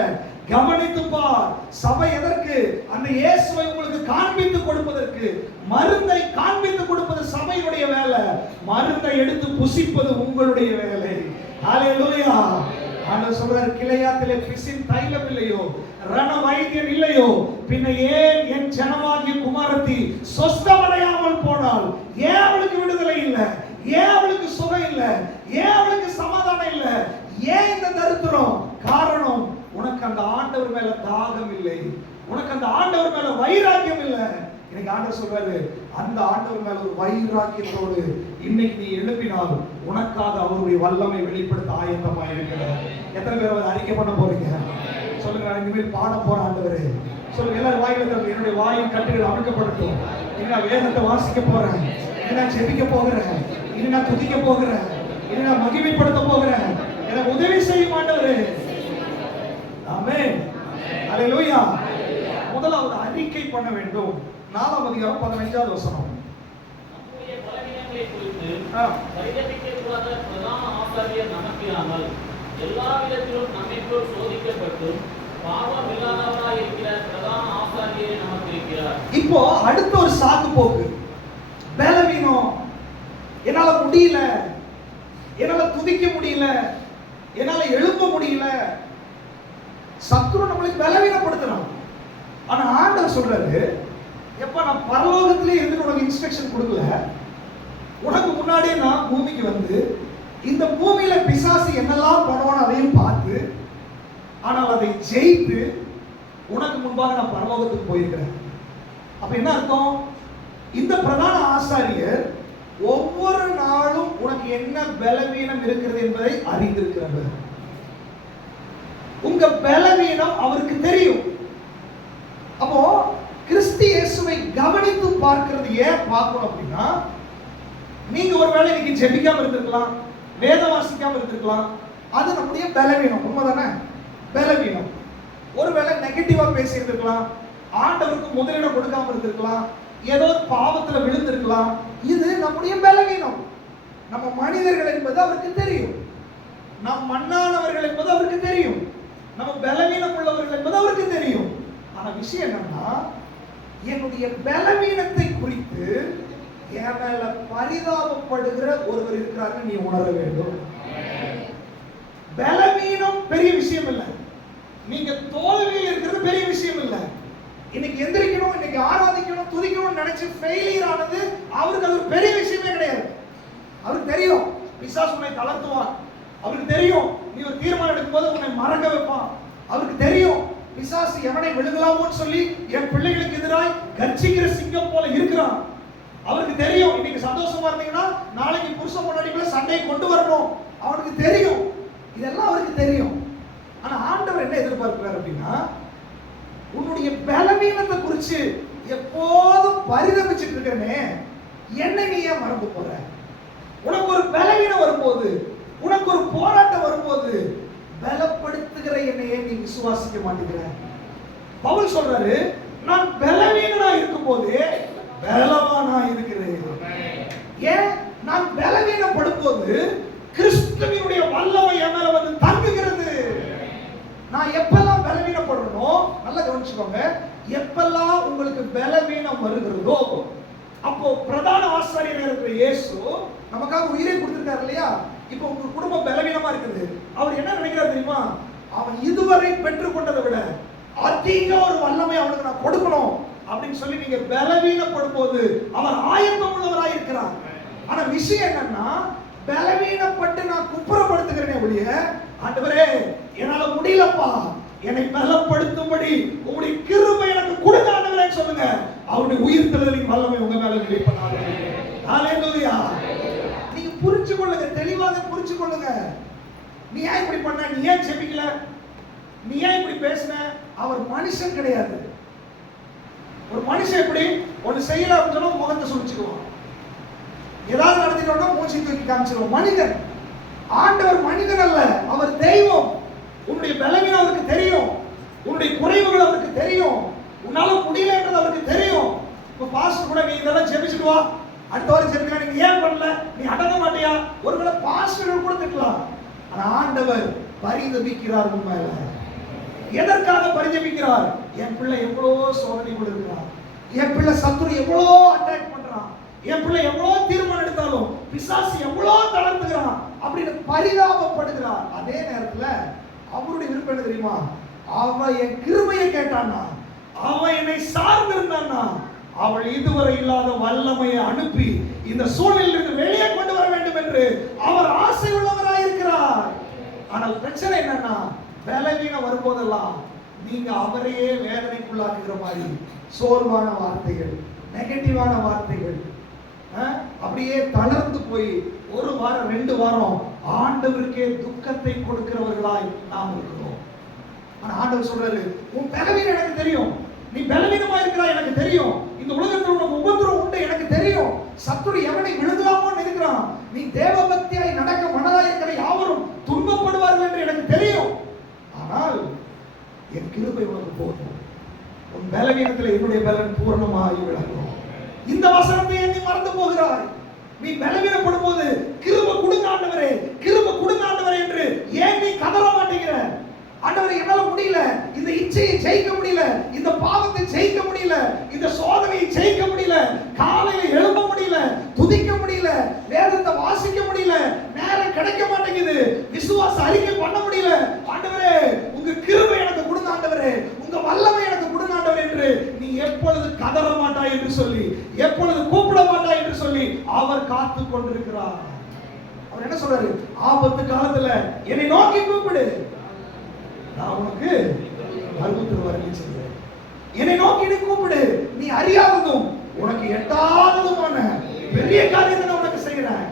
கவனித்து பார். சபை எதற்கு? அந்த இயேசுவை உங்களுக்கு காண்பித்து கொடுப்பதற்கு. மருந்தை காண்பித்து கொடுப்பது சபையுடைய வேலை, மருந்தை எடுத்து புசிப்பது உங்களுடைய வேலை. ஹல்லேலூயா. ஆண்டவர் சொல்றார், கிளையாத்திலே பிசின் தைலம் இல்லையோ, ரண வைத்தியன் இல்லையோ, பின்ன ஏன் என் ஜனமாகிய குமாரத்தி சொஸ்தமடையாமல் போனாள்? ஏன் அவளுக்கு விடுதலை இல்லை? ஏன் அவளுக்கு சுகம் இல்லை? ஏன் அவளுக்கு சமாதானம் இல்லை? ஏன் இந்த தரித்திரம்? காரணம், உனக்கு அந்த ஆண்டவர் மேல தாகம் இல்லை, உனக்கு அந்த ஆண்டவர் மேல வைராக்கியம் இல்லை. இன்னைக்கு ஆண்டவர் சொல்றாரு, அந்த ஆண்டவர் மேல ஒரு வைராக்கியத்தோடு இன்னைக்கு நீ எழுப்பினால் உனக்காக அவருடைய வல்லமை வெளிப்படுத்த ஆயத்தமாக இருக்கிறார். எத்தனை பேர் அதை அறிக்கை பண்ண போறீங்க? சொல்லுங்க, நான் இனிமேல் பாட போறேன் ஆண்டவரே. சொல்லுங்க எல்லாரும் வாயில திறந்து, என்னுடைய வாயின் கட்டுகள் அமைக்கப்படட்டும். இனி நான் வேதத்தை வாசிக்க போறேன், இனி நான் ஜெபிக்க போகிறேன், இனி நான் துதிக்க போகிறேன், இனி நான் மகிமைப்படுத்த போகிறேன். எனக்கு உதவி செய்யும் ஆண்டவரே. ஆமென். அல்லேலூயா. முதலாவது அறிக்கை பண்ண வேண்டும். 4ஆம் அதிகாரம் 15வது வசனம். நம்முடைய பலவீனங்களை குறித்து ஆ. பரிதபிக்கக்கூடாத பிரதான ஆசாரியர் நமக்கிராமல் எல்லா விதத்திலும் நம்மை போல் சோதிக்கப்பட்டும் பாவம் இல்லாதவராய் இருக்கிற பிரதான ஆசாரியரே நமக்கு இருக்கிறார். இப்போ அடுத்த ஒரு சாக்கு போக்கு, பலவீனம், என்னால முடியல, என்னால துதிக்க முடியல, என்னால எழுப்ப முடியல. சத்துரு நம்மளுக்கு பலவீனப்படுத்துறான். ஆனா ஆண்டவர் சொல்றாரு, எப்ப நான் பரலோகத்திலே இருந்து உனக்கு இன்ஸ்ட்ரக்ஷன் கொடுக்கல, உனக்கு முன்னாடியே நான் பூமிக்கு வந்து இந்த பூமியில பிசாசு என்னெல்லாம் பண்ணுவான்னு அதையும் பார்த்து, ஆனால் அதை ஜெயித்து உனக்கு முன்பாக நான் பரலோகத்துக்கு போயிருக்கிறேன். அப்ப என்ன அர்த்தம்? இந்த பிரதான ஆசாரியர் ஒவ்வொரு நாளும் உனக்கு என்ன பலவீனம் இருக்கிறது என்பதை அறிந்திருக்கிறவர். உங்க பலவீனம் அவருக்கு தெரியும். அப்போ கிறிஸ்து இயேசுவை கவனித்து பார்க்கிறது ஏன் பார்க்கணும் அப்படின்னா, நீங்க ஒருவேளை இன்னைக்கு ஜெபிக்காம இருந்திருக்கலாம், வேதம் வாசிக்காம இருந்திருக்கலாம், அது நம்முடைய பலவீனம். உண்மைதானே? பலவீனம். ஒருவேளை நெகட்டிவா பேசி இருந்திருக்கலாம், ஆண்டவருக்கு முதலிடம் கொடுக்காம இருந்திருக்கலாம், ஏதோ ஒரு பாவத்துல விழுந்திருக்கலாம். இது நம்முடைய பலவீனம். நம்ம மனிதர்கள் என்பது அவருக்கு தெரியும், நம் மண்ணானவர்கள் என்பது அவருக்கு தெரியும், நம்ம பலவீனம் உள்ளவர்கள் என்பது அவருக்கு தெரியும். ஆனா விஷயம் என்னன்னா, என்னுடைய பலவீனத்தை குறித்து என் மேல பரிதாபப்படுகிற ஒருவர் இருக்கிறாருன்னு நீ உணர வேண்டும். பலவீனம் பெரிய விஷயம் இல்லை, நீங்க தோல்வியில் இருக்கிறது பெரிய விஷயம் இல்லை. இன்னைக்கு எந்திரிக்கணும், இன்னைக்கு ஆராதிக்கணும், துதிக்கணும்னு நினைச்சு ஃபெயிலியர் ஆனது அவருக்கு அது ஒரு பெரிய விஷயமே கிடையாது. அவருக்கு தெரியும் பிசாசு உன்னை தளர்த்துவான், அவருக்கு தெரியும் நீ ஒரு தீர்மானம் எடுக்கும்போது உன்னை மறக்க வைப்பான், அவருக்கு தெரியும் பிசாசு எவனை விழுங்கலாமோன்னு சொல்லி என் பிள்ளைகளுக்கு எதிராய் கர்ஜிக்கிற சிங்கம் போல இருக்கிறான். அவருக்கு தெரியும் இன்னைக்கு சந்தோஷமா இருந்தீங்கன்னா நாளைக்கு புருஷன் பொண்டாட்டிக்குள்ள சண்டையை கொண்டு வரணும், அவனுக்கு தெரியும். இதெல்லாம் அவருக்கு தெரியும். ஆனா ஆண்டவர் என்ன எதிர்பார்க்கிறார் அப்படின்னா, உன்னுடைய பலவீனத்தை குறித்து எப்போதும் பரிதபிச்சுட்டு இருக்கிறனே, என்ன நீ ஏன் மறந்து போற? உனக்கு ஒரு பலவீனம் வரும்போது, உனக்கு ஒரு போராட்டம் வரும்போது பலப்படுத்துகிற என்னையே நீ விசுவாசிக்க மாட்டேங்கிற. பவுல் சொல்றாரு, நான் பலவீனனா இருக்கும்போது பலவானா இருக்கிறேன். ஏன்? நான் பலவீனப்படும் போது கிறிஸ்துவினுடைய வல்லமை என் மேல வந்து தங்குகிறது. நான் எப்பெல்லாம் பலவீனப்படுறனோ, நல்லா கவனிச்சுக்கோங்க, எப்பெல்லாம் உங்களுக்கு பலவீனம் வருகிறதோ அப்போ பிரதான ஆசாரியர் இருக்கிற இயேசு நமக்காக உயிரை கொடுத்திருக்காரு இல்லையா? இப்போ உங்க குடும்பம் பலவீனமா இருக்குது, அவர் என்ன நினைக்கிறார் தெரியுமா? அவன் இதுவரை பெற்றுக்கொண்டதை விட அதிக ஒரு வல்லமை அவனுக்கு நான் கொடுக்கணும் அப்படின்னு சொல்லி நீங்க பலவீனப்படும் போது அவர் ஆயத்தம் உள்ளவராய் இருக்கிறார். ஆனா விஷயம் என்னன்னா, பலவீனப்பட்டு நான் குப்புறப்படுத்துகிறேன் ஒழிய, ஆண்டவரே என்னால முடியலப்பா, என்னை பலப்படுத்தும்படி உங்களுடைய கிருபை எனக்கு கொடுங்க ஆண்டவரே சொல்லுங்க. அவருடைய உயிர்த்தெழுதலின் வல்லமை உங்க மேல வெளிப்படாது. ஹalleluya. நீங்க புரிஞ்சு கொள்ளுங்க, தெளிவாக புரிஞ்சு கொள்ளுங்க. நீ ஏன் இப்படி பண்ண? நீ ஏன் ஜெபிக்கல? நீ ஏன் இப்படி பேசின? அவர் மனுஷன் கிடையாது. ஒரு மனுஷன் எப்படி ஒன்னு செய்யல அப்படின்னு சொன்னா முகத்தை சுழிச்சுக்குவான், ஏதாவது நடத்திட்டோம்னா மூச்சு தூக்கி காமிச்சிருவோம். மனிதன். ஆண்டவர் மனிதன் அல்ல, அவர் தெய்வம். உன்னுடைய பலவீனம் அவருக்கு தெரியும், உன்னுடைய குறைவுகள் அவருக்கு தெரியும், உன்னால முடியலன்றது அவருக்கு தெரியும். இப்ப பாஸ்டர் கூட நீ இதெல்லாம் ஜெபிச்சுட்டு வா, அடுத்த வாரம் ஜெபிக்கலாம், நீங்க ஏன் பண்ணல, நீ அடங்க மாட்டியா, ஒருவேளை பாஸ்டர் கூட திட்டலாம். ஆனா ஆண்டவர் பரிதபிக்கிறார் உண்மையில. எதற்காக பரிதபிக்கிறார்? என் பிள்ளை எவ்வளவு சோதனை கொடுக்கிறார், என் பிள்ளை சத்துரு எவ்வளவு அட்டாக் பண்றான், என் பிள்ளை எவ்வளவு தீர்மானம் எடுத்தாலும் பிசாசு எவ்வளவு தளர்த்துகிறான் அப்படின்னு பரிதாபப்படுகிறார். அதே நேரத்துல அவருடைய விருப்பம் என்ன தெரியுமா? அவன் என் கிருபையை கேட்டானா, அவன் என்னை சார்ந்து இருந்தானா, அவள் இதுவரை இல்லாத வல்லமையை அனுப்பி இந்த சூழ்நிலையிலிருந்து வெளியே கொண்டு வர வேண்டும் என்று அவர் ஆசை உள்ளவராய் இருக்கிறார். ஆனால் பிரச்சனை என்னன்னா, பலவீனம் வரும்போதெல்லாம் நீங்க அவரையே வேதனைக்குள்ளாக்குகிற மாதிரி சோர்வான வார்த்தைகள், நெகட்டிவான வார்த்தைகள், அப்படியே தளர்ந்து போய் ஒரு வாரம் 2 வாரம் ஆண்டவருக்கே துக்கத்தை கொடுக்கிறவர்களாய் நாம் இருக்கிறோம். ஆனா ஆண்டவர் சொல்றாரு, உன் பலவீனம் எனக்கு தெரியும், நீ பலவீனமா இருக்கிறா எனக்கு தெரியும், இந்த உலகத்தில் உனக்கு உபத்திரம் உண்டு எனக்கு தெரியும், சத்துரு எவனை விழுகலாமோன்னு இருக்கிறான், நீ தேவபக்தியாய் நடக்க மனதாய் இருக்கிற யாவரும் துன்பப்படுவார்கள் என்று எனக்கு தெரியும், ஆனால் என் கிருபை உனக்கு போதும், உன் பலவீனத்தில் என்னுடைய பலன் பூர்ணமாகி விளங்கும். இந்த வசனத்தை நீ மறந்து போகிறாய். நீ பலவீனப்படும் போது கிருபை கொடுங்க ஆண்டவரே, கிருபை கொடுங்க ஆண்டவரே என்று ஏன் நீ கதற மாட்டேங்கிற? ஆண்டவரே என்னால முடியல, இந்த இச்சையை ஜெயிக்க முடியல, இந்த பாவத்தை ஜெயிக்க முடியல, இந்த சோதனையை ஜெயிக்க முடியல, காலையில எழும்ப முடியல, துதிக்க முடியல, வேதத்தை வாசிக்க முடியல, நேரம் கிடைக்க மாட்டேங்குது, விசுவாச அறிக்கை பண்ண முடியல, ஆண்டவரே உங்க கிருபை எனக்கு கொடுங்க ஆண்டவரே, உங்க வல்லமை எனக்கு கொடுங்க ஆண்டவரே என்று நீ எப்பொழுது கதற மாட்டாய் என்று சொல்லி, எப்பொழுது கூப்பிட மாட்டாய் என்று சொல்லி அவர் காத்து கொண்டிருக்கிறார். அவர் என்ன சொல்றாரு? ஆபத்து காலத்துல என்னை நோக்கி கூப்பிடு, நான் உனக்கு அற்புதம் வரலி செய்வேன். என்னை நோக்கி நீ கூப்பிடு, நீ அறியாததும் உனக்கு எட்டாததுமான பெரிய காரியத்தை நான் உனக்கு செய்கிறேன்.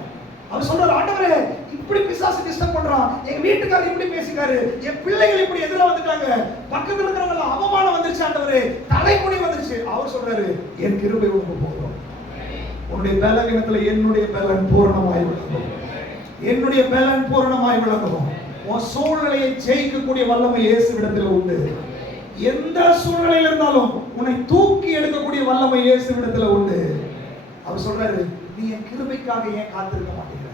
அவர் சொல்றாரு, ஆண்டவரே இப்படி பிசாசு டிஸ்டர்ப் பண்றான், எங்க வீட்டுக்காரர் இப்படி பேசிக்காரு, என் பிள்ளைகள் இப்படி எதிரா வந்துட்டாங்க, பக்கத்துல இருக்கிறவங்க அவமானம் வந்துருச்சு ஆண்டவரே, தலைமுடி வந்துருச்சு. அவர் சொல்றாரு, என் கிருபை உனக்கு போதும், உன்னுடைய பலவீனத்துல என்னுடைய பலன் பூரணமாய் விளங்கும், என்னுடைய பலன் பூரணமாய் விளங்கும். உன் சூழ்நிலையை ஜெயிக்கக்கூடிய வல்லமை இயேசுவிடத்தில் உண்டு. எந்த சூழ்நிலையில் இருந்தாலும் உன்னை தூக்கி எடுக்கக்கூடிய வல்லமை இயேசுவிடத்தில் உண்டு. அவர் சொல்றாரு, நீ என் கிருபைக்காக ஏன் காத்திருக்க மாட்டேங்கிற?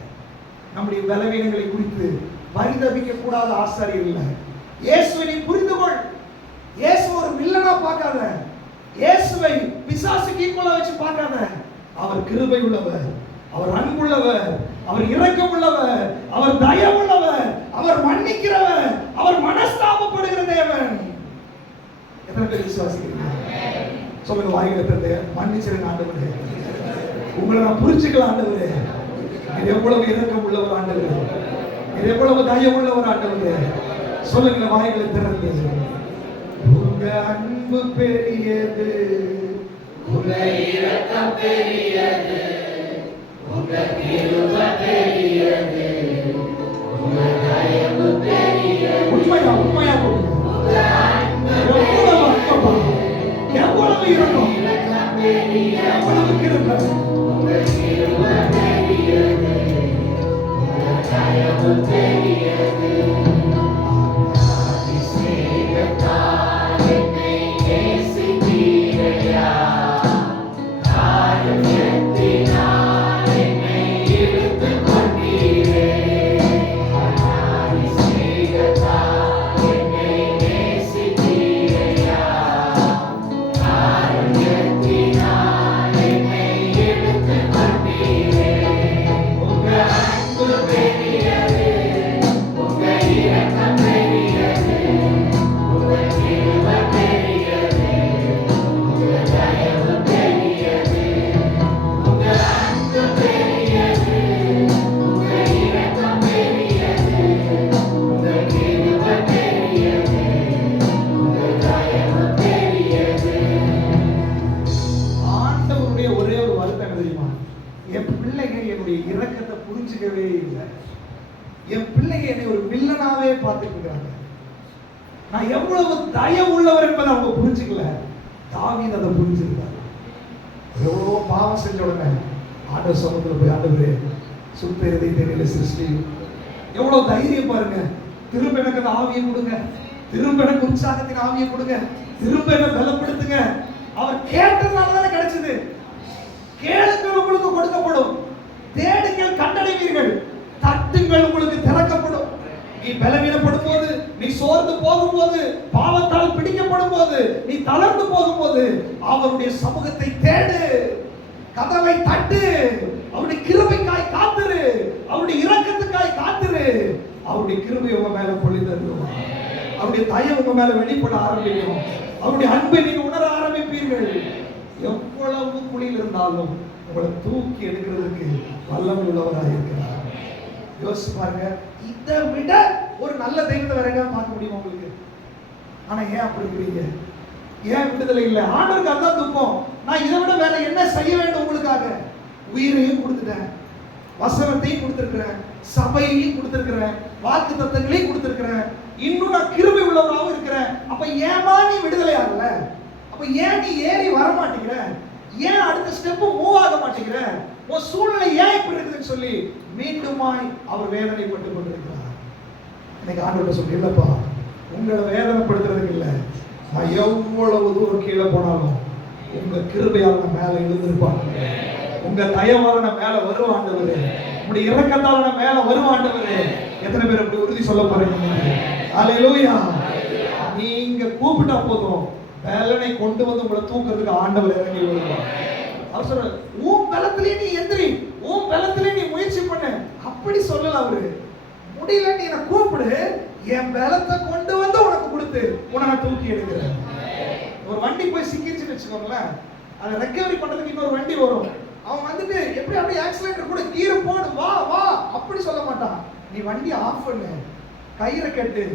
நம்முடைய பலவீனங்களை குறித்து பரிதபிக்க கூடாத ஆசாரியர் இல்லை. இயேசுவை நீ புரிந்து கொள். இயேசு ஒரு வில்லனா பார்க்காத, இயேசுவை பிசாசுக்கு ஈக்குவலா வச்சு பார்க்காத. அவர் கிருபை உள்ளவர், அவர் அன்புள்ளவர், அவர் இரக்கம் உள்ளவர், அவர் தயவுள்ளவர், அவர் மன்னிக்கிறவர், அவர் மனஸ்தாபப்படுகிற தேவன். எத்தனை பேர் விசுவாசிக்கிறீங்க? சொல்லுங்க வாயில திறந்து, மன்னிச்சிருங்க ஆண்டவரே, உங்களை நான் புரிஞ்சுக்கலாம் ஆண்டவரே, இது எவ்வளவு இரக்கம் உள்ளவர் ஆண்டவரே, இது எவ்வளவு தயவுள்ளவர் ஆண்டவரே. சொல்லுங்க வாயில திறந்து, உங்க அன்பு பெரியது, உங்க இரக்கம் பெரியது, உங்க கிருபை பெரியது, உங்க தயவு பெரியது. உண்மையா உண்மையா உங்க அன்பு எவ்வளவு அன்பா, எவ்வளவு இரக்கம், எவ்வளவு கிருபை, உங்க கிருபை பெரியது, உங்க தயவு பெரியது. அதிசயத்தால் என்னை நேசித்தீரையா, காரியத்தினால் என்னை இழுத்துக் கொண்டீரே. அதிசயத்தால் என்னை நேசித்தீரையா, காரியத்தினால் என்னை இழுத்துக் கொண்டீரே. உங்க அன்பு பெரியது, உங்க இரக்கம் பெரியது, உங்க கிருபை பெரியது, உங்க தயவு பெரியது. உங்க அன்பு பெரியது, உங்க இரக்கம் பெரியது, உங்க கிருபை பெரியது, உங்க தயவு பெரியது. ஆண்டவருடைய ஒரே ஒரு வருத்தம் என்ன தெரியுமா? என் பிள்ளைங்க என்னுடைய இரக்கத்தை புரிஞ்சுக்கவே இல்லை. என் பிள்ளைங்க என்னை ஒரு வில்லனாவே பார்த்துட்டு இருக்காங்க. நான் எவ்வளவு தயவு உள்ளவர் என்பதை அவங்க புரிஞ்சுக்கல. தாவீது அதை புரிஞ்சிருக்காரு. எவ்வளவோ பாவம் செஞ்ச உடனே ஆண்டவர் சமூகத்தில் போய், ஆண்டவரே சுத்த இதயத்தை சிருஷ்டி. எவ்வளவு தைரியம் பாருங்க. திரும்ப எனக்கு அந்த ஆவியை கொடுங்க, திரும்ப எனக்கு உற்சாகத்தின் ஆவியை கொடுங்க, திரும்ப என்ன பலப்படுத்துங்க. அவர் கேட்டதுனால தானே கிடைச்சது. கேளுங்கள் உங்களுக்கு கொடுக்கப்படும், தேடுங்கள் கண்டடைவீர்கள், தட்டுங்கள் உங்களுக்கு திறக்கப்படும். நீ பலவீனப்படும் போது, நீ சோர்ந்து போகும்போது, பாவத்தால் பிடிக்கப்படும் போது, நீ தளர்ந்து போகும்போது அவருடைய சமூகத்தை தேடு, கதவை தட்டு, அவருடைய கிருபைக்காய் காத்திரு, அவருடைய இரக்கத்துக்காய் காத்திரு. அவருடைய கிருபை உங்க மேல பொழிந்தருளும், அவருடைய தயவு உங்க மேல வெளிப்பட ஆரம்பிக்கும், அவருடைய அன்பை நீங்க உணர ஆரம்பிப்பீர்கள். எவ்வளவு குழியில் இருந்தாலும் உங்களை தூக்கி எடுக்கிறதுக்கு வல்லமை உள்ளவராக இருக்கிறார். யோசிச்சு பாருங்க, இதை விட ஒரு நல்ல தெய்வத்தை வேற எங்கேயாவது பார்க்க முடியுமா உங்களுக்கு? ஆனா ஏன் அப்படி இருக்கிறீங்க? ஏன் விடுதலை இல்லை? ஆண்டவருக்கு அதான் துக்கம். நான் இதை விட வேற என்ன செய்ய வேண்டும் உங்களுக்காக? உயிரையும் கொடுத்துட்டேன், வசனத்தையும் கொடுத்திருக்கிறேன், சபையையும் கொடுத்திருக்கிறேன், வாக்கு தத்தங்களையும் கொடுத்திருக்கிறேன், இன்னும் நான் கிருபை உள்ளவராகவும் இருக்கிறேன். அப்ப ஏமா நீ விடுதலை ஆகல? அப்ப ஏன் நீ ஏறி வர மாட்டேங்கிற? ஏன் அடுத்த ஸ்டெப் மூவ் ஆக மாட்டேங்கிற? உன் சூழ்நிலை ஏன் இப்படி இருக்குதுன்னு சொல்லி மீண்டுமாய் அவர் வேதனைப்பட்டு கொண்டிருக்கிறார். இன்னைக்கு ஆண்டவர்கிட்ட சொல்லி, இல்லப்பா உங்களை வேதனைப்படுத்துறதுக்கு இல்லை, நான் எவ்வளவு தூரம் கீழே போனாலும் உங்க கிருபையால் நான் மேல எழுந்திருப்பாங்க, உங்க தயவால நான் மேல வருவாண்டவரு, உங்களுடைய இரக்கத்தால நான் மேல வருவாண்டவரு. எத்தனை பேர் அப்படி உறுதி சொல்ல போறீங்க? அல்லேலூயா. நீங்க கூப்பிட்டா போதும், பலனை கொண்டு வந்து உங்களை தூக்கிறதுக்கு ஆண்டவர் இறங்கி வருவார். அவர் சொல்ற, உன் பலத்திலே நீ எந்திரி, உன் பலத்திலே நீ முயற்சி பண்ணு. அப்படி சொல்லல அவரு. முடியல நீ என்ன கூப்பிடு, என் பலத்தை கொண்டு வந்து உனக்கு கொடுத்து உன்னை நான் தூக்கி எடுக்கிறேன். ஒரு வண்டி போய் சிக்கிருச்சுன்னு வச்சுக்கோங்களேன், அதை ரெக்கவரி பண்றதுக்கு இன்னொரு வண்டி வரும். அவன் வந்துட்டு எப்படி அப்படியே ஆக்சிலேட்டர் கூட கீரை போடு, வா வா அப்படி சொல்ல மாட்டான். நீ வண்டி ஆஃப் பண்ணு, கயிறை கட்டு,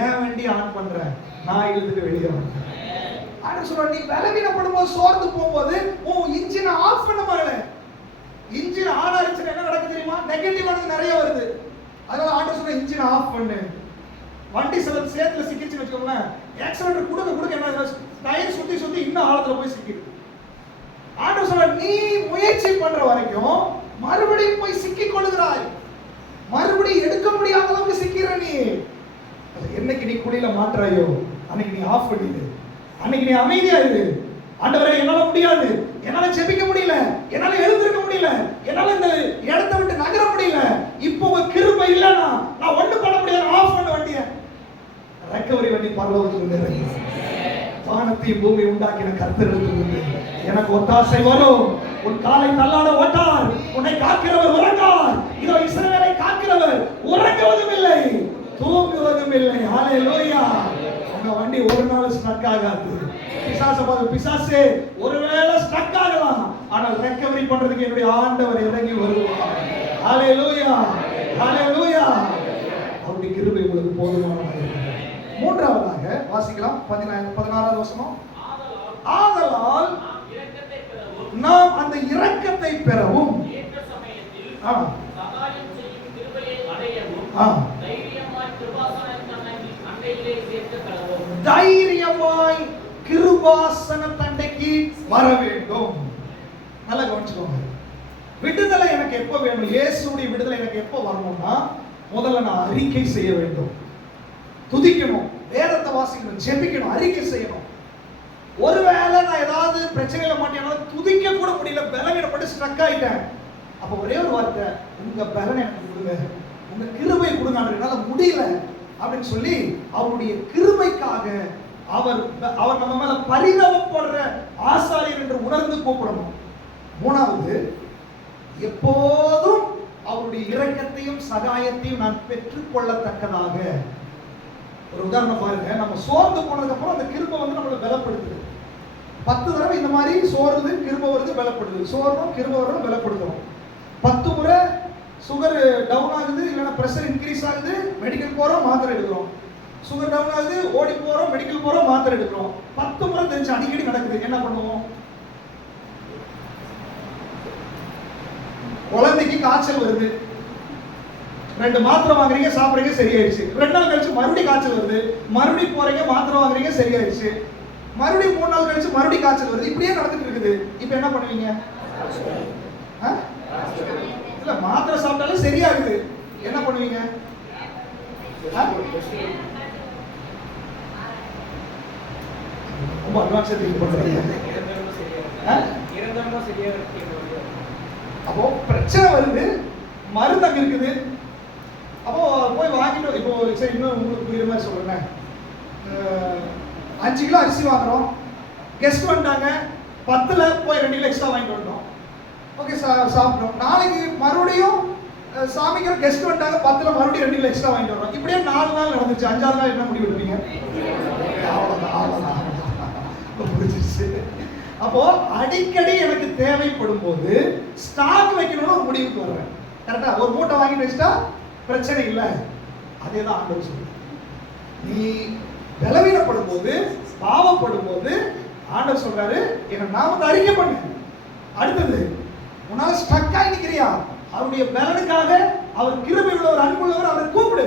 ஏன் வண்டி ஆன் பண்ற, நான் இழுத்துட்டு வெளியே வரேன். ஆனா சொல்ற, நீ பலவீனப்படும் போது சோர்ந்து போகும்போது உன் இன்ஜினை ஆஃப் பண்ண பாருங்க. இன்ஜின் ஆன் ஆயிடுச்சுன்னா என்ன நடக்குது தெரியுமா? நெகட்டிவானது நிறைய வருது. அதனால ஆண்டவர் சொல்ற, இன்ஜினை ஆஃப் பண்ணு. வண்டி சில சேத்துல சிக்கிச்சுன்னு வச்சுக்கோங்களேன், ஆக்சிலேட்டர் கொடுக்க கொடுக்க என்ன டயர் சுத்தி சுத்தி இன்னும் ஆழத்துல போய் சிக்கிடுது. ஆண்டவர் சொல்ற, நீ முயற்சி பண்ற வரைக்கும் மறுபடியும் போய் சிக்கிக் கொள்ளுகிறாய், மறுபடியும் எடுக்க முடியாத அளவுக்கு சிக்கிற நீ. என்னைக்கு நீ குடியில மாற்றாயோ அன்னைக்கு நீ ஆஃப் பண்ணிடு, அன்னைக்கு நீ அமைதியா இரு. ஆண்டவரே என்னால முடியாது, என்னால ஜெபிக்க முடியல, என்னால எழுந்திருக்க முடியல, என்னால இந்த இடத்தை விட்டு நகர முடியல, இப்போ உங்க கிருபை இல்லைன்னா நான் ஒண்ணு பண்ண முடியாது, ஆஃப் பண்ண வண்டிய. ரெக்கவரி வண்டி பரலோகத்துக்கு இறங்கி வானத்தையும் பூமி உண்டாக்கின கர்த்தருக்கு எனக்கு ஒத்தாசை வரும். உன் காலை தள்ளாட ஓட்டார், உன்னை காக்கிறவர் உறங்கார். இதோ இஸ்ரவேலை காக்கிறவர் உறங்குவதும் இல்லை, தூங்குவதும் இல்லை. ஹல்லேலூயா. உங்க வண்டி ஒரு நாள் ஸ்ட்ரக் ஆகாது. பிசாசே ஒருவேளை ஸ்ட்ரக் ஆகலாம், ஆனால் ரெக்கவரி பண்றதுக்கு என்னுடைய ஆண்டவர் இறங்கி வருவார். ஹல்லேலூயா, ஹல்லேலூயா. அவருடைய கிருபை உங்களுக்கு போதுமானதாக இருக்கிறது. மூன்றாவதாக வாசிக்கலாம் 16வது வசனம். ஆதலால் நாம் அந்த இரக்கத்தை பெறவும் தைரியமாய் கிருபாசன தண்டைக்கு வர வேண்டும். நல்லா கவனிச்சுக்கோங்க. விடுதலை எனக்கு எப்ப வேணும்? இயேசுடைய விடுதலை எனக்கு எப்ப வரணும்னா, முதல்ல நான் அறிக்கை செய்ய வேண்டும், துதிக்கணும், வேதத்தை வாசிக்கணும், ஜெபிக்கணும், அறிக்கை செய்யணும். ஒருவேளை நான் ஏதாவது பிரச்சனையில மாட்டேன், துதிக்க கூட முடியல, பலவீனப்பட்டு ஸ்ட்ரக் ஆயிட்டேன், அப்ப ஒரே ஒரு வார்த்தை, உங்க பலனை எனக்கு கொடுங்க, உங்க கிருபை கொடுங்க, என்னால முடியல அப்படின்னு சொல்லி அவருடைய கிருபைக்காக அவர் நம்ம மேல பரிதாபப்படுற ஆசாரியர் என்று உணர்ந்து கூப்பிடணும். மூணாவது, எப்போதும் அவருடைய இரக்கத்தையும் சகாயத்தையும் நான் பெற்றுக்கொள்ளத்தக்கதாக. ஒரு உதாரணம் பாருங்க, நம்ம சோர்ந்து போனதுக்கு அப்புறம் அந்த கிருபை வந்து நம்மளை பலப்படுத்துது. 10 தடவை இந்த மாதிரி சோர்ந்து கிருபை வருது, பலப்படுது, சோர்வும் கிருபை வரும், பலப்படுத்தும். 10 முறை சுகர் டவுன் ஆகுது, இல்லைன்னா பிரஷர் இன்க்ரீஸ் ஆகுது, மெடிக்கல் போறோம், மாத்திரை எடுக்கிறோம். சுகர் டவுன் ஆகுது, ஓடி போறோம், மெடிக்கல் போறோம், மாத்திரை எடுக்கிறோம். 10 முறை தெரிஞ்சு அடிக்கடி நடக்குது. என்ன பண்ணுவோம்? குழந்தைக்கு காய்ச்சல் வருது, 2 மாத்திரை வாங்குறீங்க, சாப்பிடுறீங்க, சரியாயிருச்சு. 2 நாள் கழிச்சு மறுபடியும் காய்ச்சல் வருது, மறுபடியும் போறீங்க, மாத்திரை வாங்குறீங்க, சரியாயிருச்சு. மறுபடியும் 3 நாள் கழிச்சு மறுபடியும் காய்ச்சல் வருது. இப்படியே நடந்துட்டு இருக்குது. இப்போ என்ன பண்ணுவீங்க? இல்ல, மாத்திரை சாப்பிட்டாலும் சரியாகுது, என்ன பண்ணுவீங்க? ரொம்ப அட்வான்ஸா திங்க் பண்றீங்க. அப்போ பிரச்சனை வருது, மருந்து அங்க இருக்குது, அப்போ போய் வாங்கிட்டு, இப்போ சரி இன்னும் உங்களுக்கு புரியுற மாதிரி சொல்றேன். 5 கிலோ அரிசி வாங்குறோம், கெஸ்ட் வந்துட்டாங்க, 10ல போய் 2 கிலோ எக்ஸ்ட்ரா வாங்கிட்டு வந்தோம். ஓகே, சாப்பிட்டோம். நாளைக்கு மறுபடியும் சாமிக்கிற கெஸ்ட் வந்துட்டாங்க, 10ல மறுபடியும் 2 கிலோ எக்ஸ்ட்ரா வாங்கிட்டு வரோம். இப்படியே 4 நாள் நடந்துச்சு. 5ஆவது நாள் என்ன முடிவு எடுப்பீங்க? அவ்வளவுதான் புரிஞ்சிச்சு. அப்போ அடிக்கடி எனக்கு தேவைப்படும் போது ஸ்டாக் வைக்கணும்னு ஒரு முடிவுக்கு வருவேன். கரெக்டா? ஒரு மூட்டை வாங்கிட்டு வச்சுட்டா பிரச்சனை இல்லை. அதேதான் ஆண்டவர் சொல்றார். நீ பலவீனப்படும் போது, பாவப்படும் போது ஆண்டவர் சொல்றாரு, என்ன நாமத்தை அறிக்கை பண்ணு. அடுத்தது, உன்னால ஸ்ட்ரக் ஆகி நிக்கிறியா? அவருடைய பலனுக்காக, அவர் கிருபை உள்ளவர், அன்புள்ளவர், அவரை கூப்பிடு.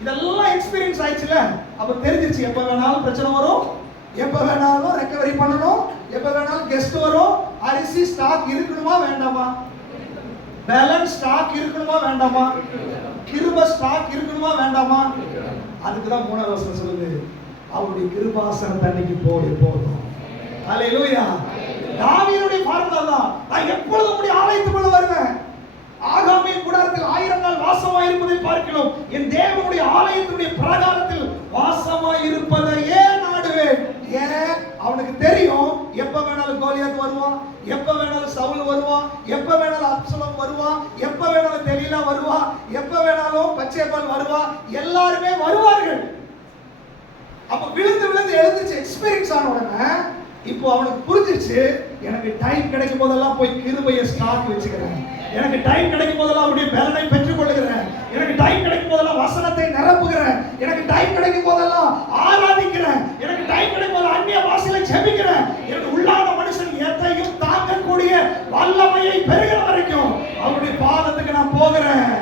இதெல்லாம் எக்ஸ்பீரியன்ஸ் ஆயிடுச்சுல, அப்ப தெரிஞ்சிருச்சு எப்ப வேணாலும் பிரச்சனை வரும், எப்ப வேணாலும் ரெக்கவரி பண்ணணும், எப்ப வேணாலும் கெஸ்ட் வரும். அரிசி ஸ்டாக் இருக்கணுமா வேண்டாமா? பேலன்ஸ் ஸ்டாக் இருக்கணுமா வேண்டாமா? கிருபை ஸ்டாக் இருக்கணுமா வேண்டாமா? அதுக்கு தான் 3வது வசனம் சொல்லுது, அவருடைய கிருபாசன தண்ணிக்கு போய் போதும். ஹalleluya. தாவீதுடைய ஃபார்முலா தான், நான் எப்பொழுதும் உம்முடைய ஆலயத்துக்குள்ள வருவேன், ஆகாமின் கூடாரத்தில் 1000 நாள் வாசமாய் இருப்பதை பார்க்கிறோம், என் தேவனுடைய ஆலயத்துடைய பிரகாரத்தில் வாசமாய் இருப்பதையே நாடுவேன். ஏன்? அவனுக்கு தெரியும் எப்ப வேணாலும் கோலியாத் வருவான், எப்ப வேணாலும் சவுல் வருவான், எப்ப வேணாலும் அப்சலோம் வருவான், எப்ப வேணாலும் தெலீலா வருவான், எப்ப வேணாலும் பச்சைபால் வருவான், எல்லாருமே வருவார்கள். அப்ப விழுந்து விழுந்து எழுந்துச்சு எக்ஸ்பீரியன்ஸ் ஆன உடனே இப்போ அவனுக்கு புரிஞ்சிச்சு, எனக்கு டைம் கிடைக்கும் போதெல்லாம் போய் கிருபையை ஸ்டாக் வச்சுக்கிறேன், எனக்கு டைம் கிடைக்கும் போதெல்லாம் அவருடைய பலனை பெற்றுக் கொள்கிறேன், எனக்கு டைம் கிடைக்கும் போதெல்லாம் வசனத்தை நிரப்புகிறேன், எனக்கு டைம் கிடைக்கும் போதெல்லாம் ஆராதிக்கிறேன், எனக்கு டைம் கிடைக்கும் போது அந்நிய பாஷையில ஜெபிக்கிறேன், எனக்கு உள்ளான மனுஷன் எதையும் தாங்கக்கூடிய வல்லமையை பெறுகிற வரைக்கும் அவருடைய பாதத்துக்கு நான் போகிறேன்.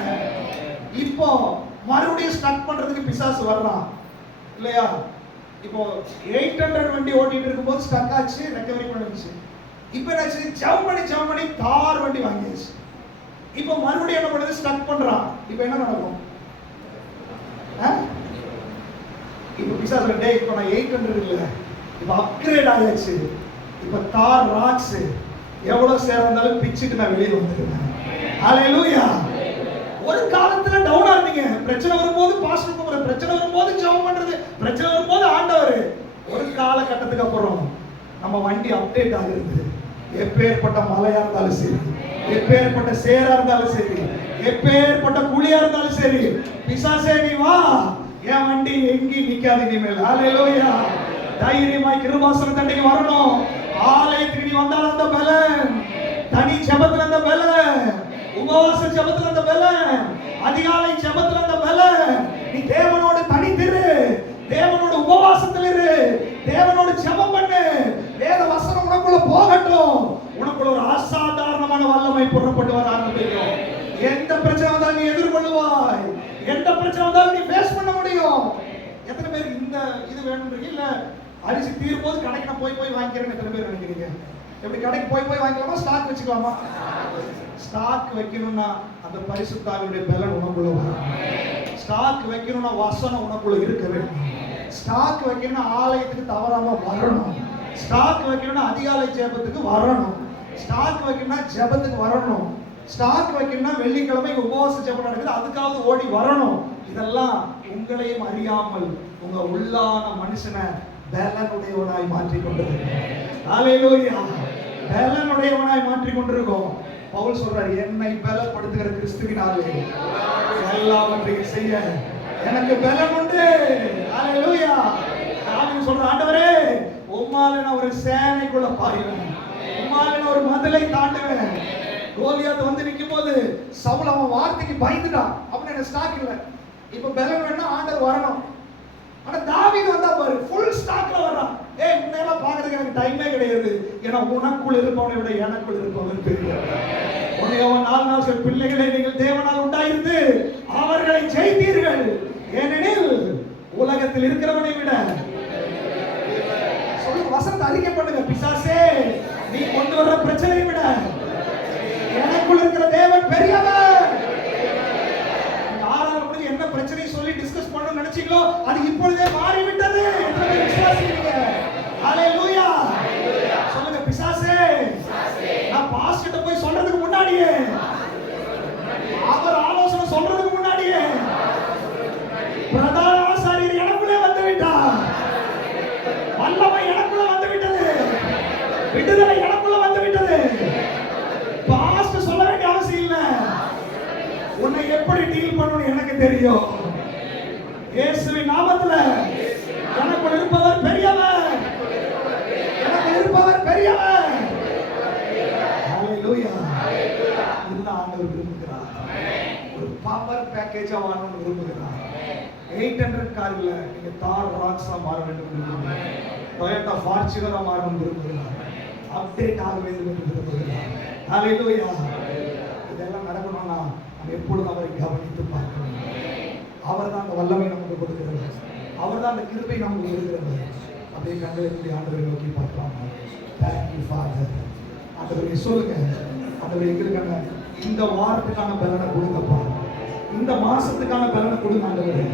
இப்போ மறுபடியும் ஸ்டக் பண்றதுக்கு பிசாசு வர்றான் இல்லையா? இப்போ 800 வண்டி ஓட்டிட்டு இருக்கும்போது ஸ்டக் ஆச்சு, ரெக்கவரி பண்ணிடுச்சு. இப்போ என்னாச்சு? ஜவ் பண்ணி தார் வண்டி வாங்கியாச்சு. இப்போ மறுபடியும் என்ன பண்ணுது? ஸ்டக் பண்றான். இப்போ என்ன நடக்கும்? இப்போ பிசாசு டே, இப்போ நான் 800 இல்ல, இப்போ அப்கிரேட் ஆயாச்சு, இப்போ தார் ராக்ஸ் எவ்வளவு சேர இருந்தாலும் பிச்சுட்டு நான் வெளியே வந்துடுவேன். ஹalleluya. ஒரு காலத்துல டவுனா இருந்தீங்க, பிரச்சனை வரும்போது பாஸ்டர் கூப்பிடுற, பிரச்சனை வரும்போது ஜெபம் பண்றது, பிரச்சனை வரும்போது ஆண்டவர். ஒரு காலகட்டத்துக்கு அப்புறம் நம்ம வண்டி அப்டேட் ஆகுது. எப்பேற்பட்ட மலையா இருந்தாலும் சரி, எப்பேற்பட்ட சேரா இருந்தாலும் சரி, எப்பேற்பட்ட குழியா இருந்தாலும் சரி, பிசாசே நீ வா, என் வண்டி எங்கேயும் நிக்காது இனிமேல். ஹalleluya. தைரியமாய் கிருபாசன தண்டைக்கு வரணும். ஆலயத்துக்கு நீ வந்தால் அந்த பலன், தனி ஜெபத்துல அந்த பலன், உபவாச ஜெபத்துல அந்த பலன், அதிகாலை ஜெபத்துல அந்த பலன், நீ தேவனோடு தனித்திரு, தேவனோடு உபவாசத்தில் இரு, தேவனோடு ஜெபம் பண்ணு, வேத வசனம் உனக்குள்ள போகட்டும், உனக்குள்ள ஒரு அசாதாரணமான வல்லமை புறப்பட்டு வர ஆரம்பிக்கும். எந்த பிரச்சனை வந்தாலும் நீ எதிர்கொள்ளுவாய், எந்த பிரச்சனை வந்தாலும் நீ ஃபேஸ் பண்ண முடியும். எத்தனை பேர் இந்த இது வேணும்ன்றீங்க? இல்ல அரிசி தீரும் போது கடைக்கு நான் போய் வாங்கிக்கிறேன்னு எத்தனை பேர் நினைக்கிறீங்க? எப்படி கடைக்கு போய் வாங்கிக்கலாமா, ஸ்டாக் வச்சுக்கலாமா? ஸ்டாக் வைக்கணும்னா அந்த பரிசுத்த ஆவியுடைய பலன் உனக்குள்ள வரும். ஸ்டாக் வைக்கணும்னா வசனம் உனக்குள்ள இருக்க வேண்டும். ஸ்டாக் வைக்கணும்னா ஆலயத்துக்கு தவறாம வரணும். ஸ்டாக் வைக்கணும்னா அதிகாலை ஜெபத்துக்கு வரணும். ஸ்டாக் வைக்கணும்னா ஜெபத்துக்கு வரணும். ஸ்டாக் வைக்கணும்னா வெள்ளிக்கிழமை உபவாச ஜெபம் நடக்குது, அதுக்காவது ஓடி வரணும். இதெல்லாம் உங்களையும் அறியாமல் உங்க உள்ளான மனுஷனை பலனுடையவனாய் மாற்றிக் கொண்டிருக்கோம். ஹalleluya. பலனுடையவனாய் மாற்றிக் கொண்டிருக்கோம். பவுல் சொல்றார், என்னை பலப்படுத்துகிற கிறிஸ்துவினாலே எல்லாவற்றையும் செய்ய எனக்கு பலன் உண்டு. ஹalleluya. நான் சொல்ற, ஆண்டவரே உம்மால நான் ஒரு சேனைக்குள்ள பாய்வேன், உம்மால நான் ஒரு மதிலை தாண்டுவேன். கோலியாத் வந்து நிக்கும்போது சவுல் அவன் வார்த்தைக்கு பயந்துட்டான். அப்ப எனக்கு ஸ்டாக் இல்ல, இப்ப பலன் வேணா ஆண்டவர் வரணும். ஆனா தாவீது வந்தா பாரு, ஃபுல் ஸ்டாக்ல வர்றான். ஏய், முன்னெல்லாம் பாக்குறதுக்கு எனக்கு டைமே கிடையாது, ஏன்னா உனக்குள் இருப்பவனை விட எனக்குள் இருப்பவன் பெரியவர். உன்னுடைய 4 நாள் பிள்ளைகளை நீங்கள் தேவனால் உண்டாயிருந்து அவர்களை ஜெயித்தீர்கள், ஏனெனில் உலகத்தில் இருக்கிறவனை விட, சொல்லுங்க வசனத்தை அறிக்கை பண்ணுங்க, பிசாசே நீ கொண்டு வர்ற பிரச்சனையை விட எனக்குள் இருக்கிற தேவன் பெரியவர். என்ன பிரச்சனை சொல்லி டிஸ்கஸ் பண்ணனும் நினைச்சீங்களோ அது இப்பொழுதே மாறிவிட்டது. விசுவாசிங்க. ஹalleluya. சொல்லுங்க, பிசாசே நான் பாஸ்டர்ட்ட போய் சொல்றதுக்கு முன்னாடியே, அவர் ஆலோசனை சொல்றதுக்கு முன்னாடியே பிரதான ஆசாரியர் எனக்குள்ளே வந்து விட்டார், வல்லமை எனக்குள்ள வந்து விட்டது, விடுதலை எனக்குள்ள வந்து விட்டது. பாஸ்டர் சொல்ல வேண்டிய அவசியம் இல்லை, உன்னை எப்படி டீல் பண்ணணும் எனக்கு தெரியும். இயேசுவின் நாமத்தில் எனக்குள் இருப்பவர் பெரியவர், எனக்குள் இருப்பவர் பெரியவர். ஹalleluya. இதுதான் ஆண்டவர் விரும்புகிறார். ஒரு பவர் பேக்கேஜா வாங்கணும்னு விரும்புகிறார். 800 கார்ல நீங்க தார் ராக்ஸா மாற வேண்டும் விரும்புகிறார், டொயோட்டா ஃபார்ச்சுனரா மாறணும் விரும்புகிறார், அப்டேட் ஆக வேண்டும் என்று விரும்புகிறார். ஹalleluya. இதெல்லாம் நடக்கணும்னா எப்பொழுதும் அவரை கவனித்து பார்க்கணும். அவர் தான் அந்த வல்லமை நமக்கு கொடுக்கிறவர். அவர் தான் அந்த கிருபை நமக்கு கொடுக்கிறவர். அப்படியே கண்களை ஆண்டவரை நோக்கி பார்க்கலாம். Thank you father. ஆண்டவரை சொல்லுங்க, ஆண்டவரை எங்களுக்கான இந்த வாரத்துக்கான பலனை கொடுங்கப்பா, இந்த மாசத்துக்கான பலனை கொடுங்க ஆண்டவரே.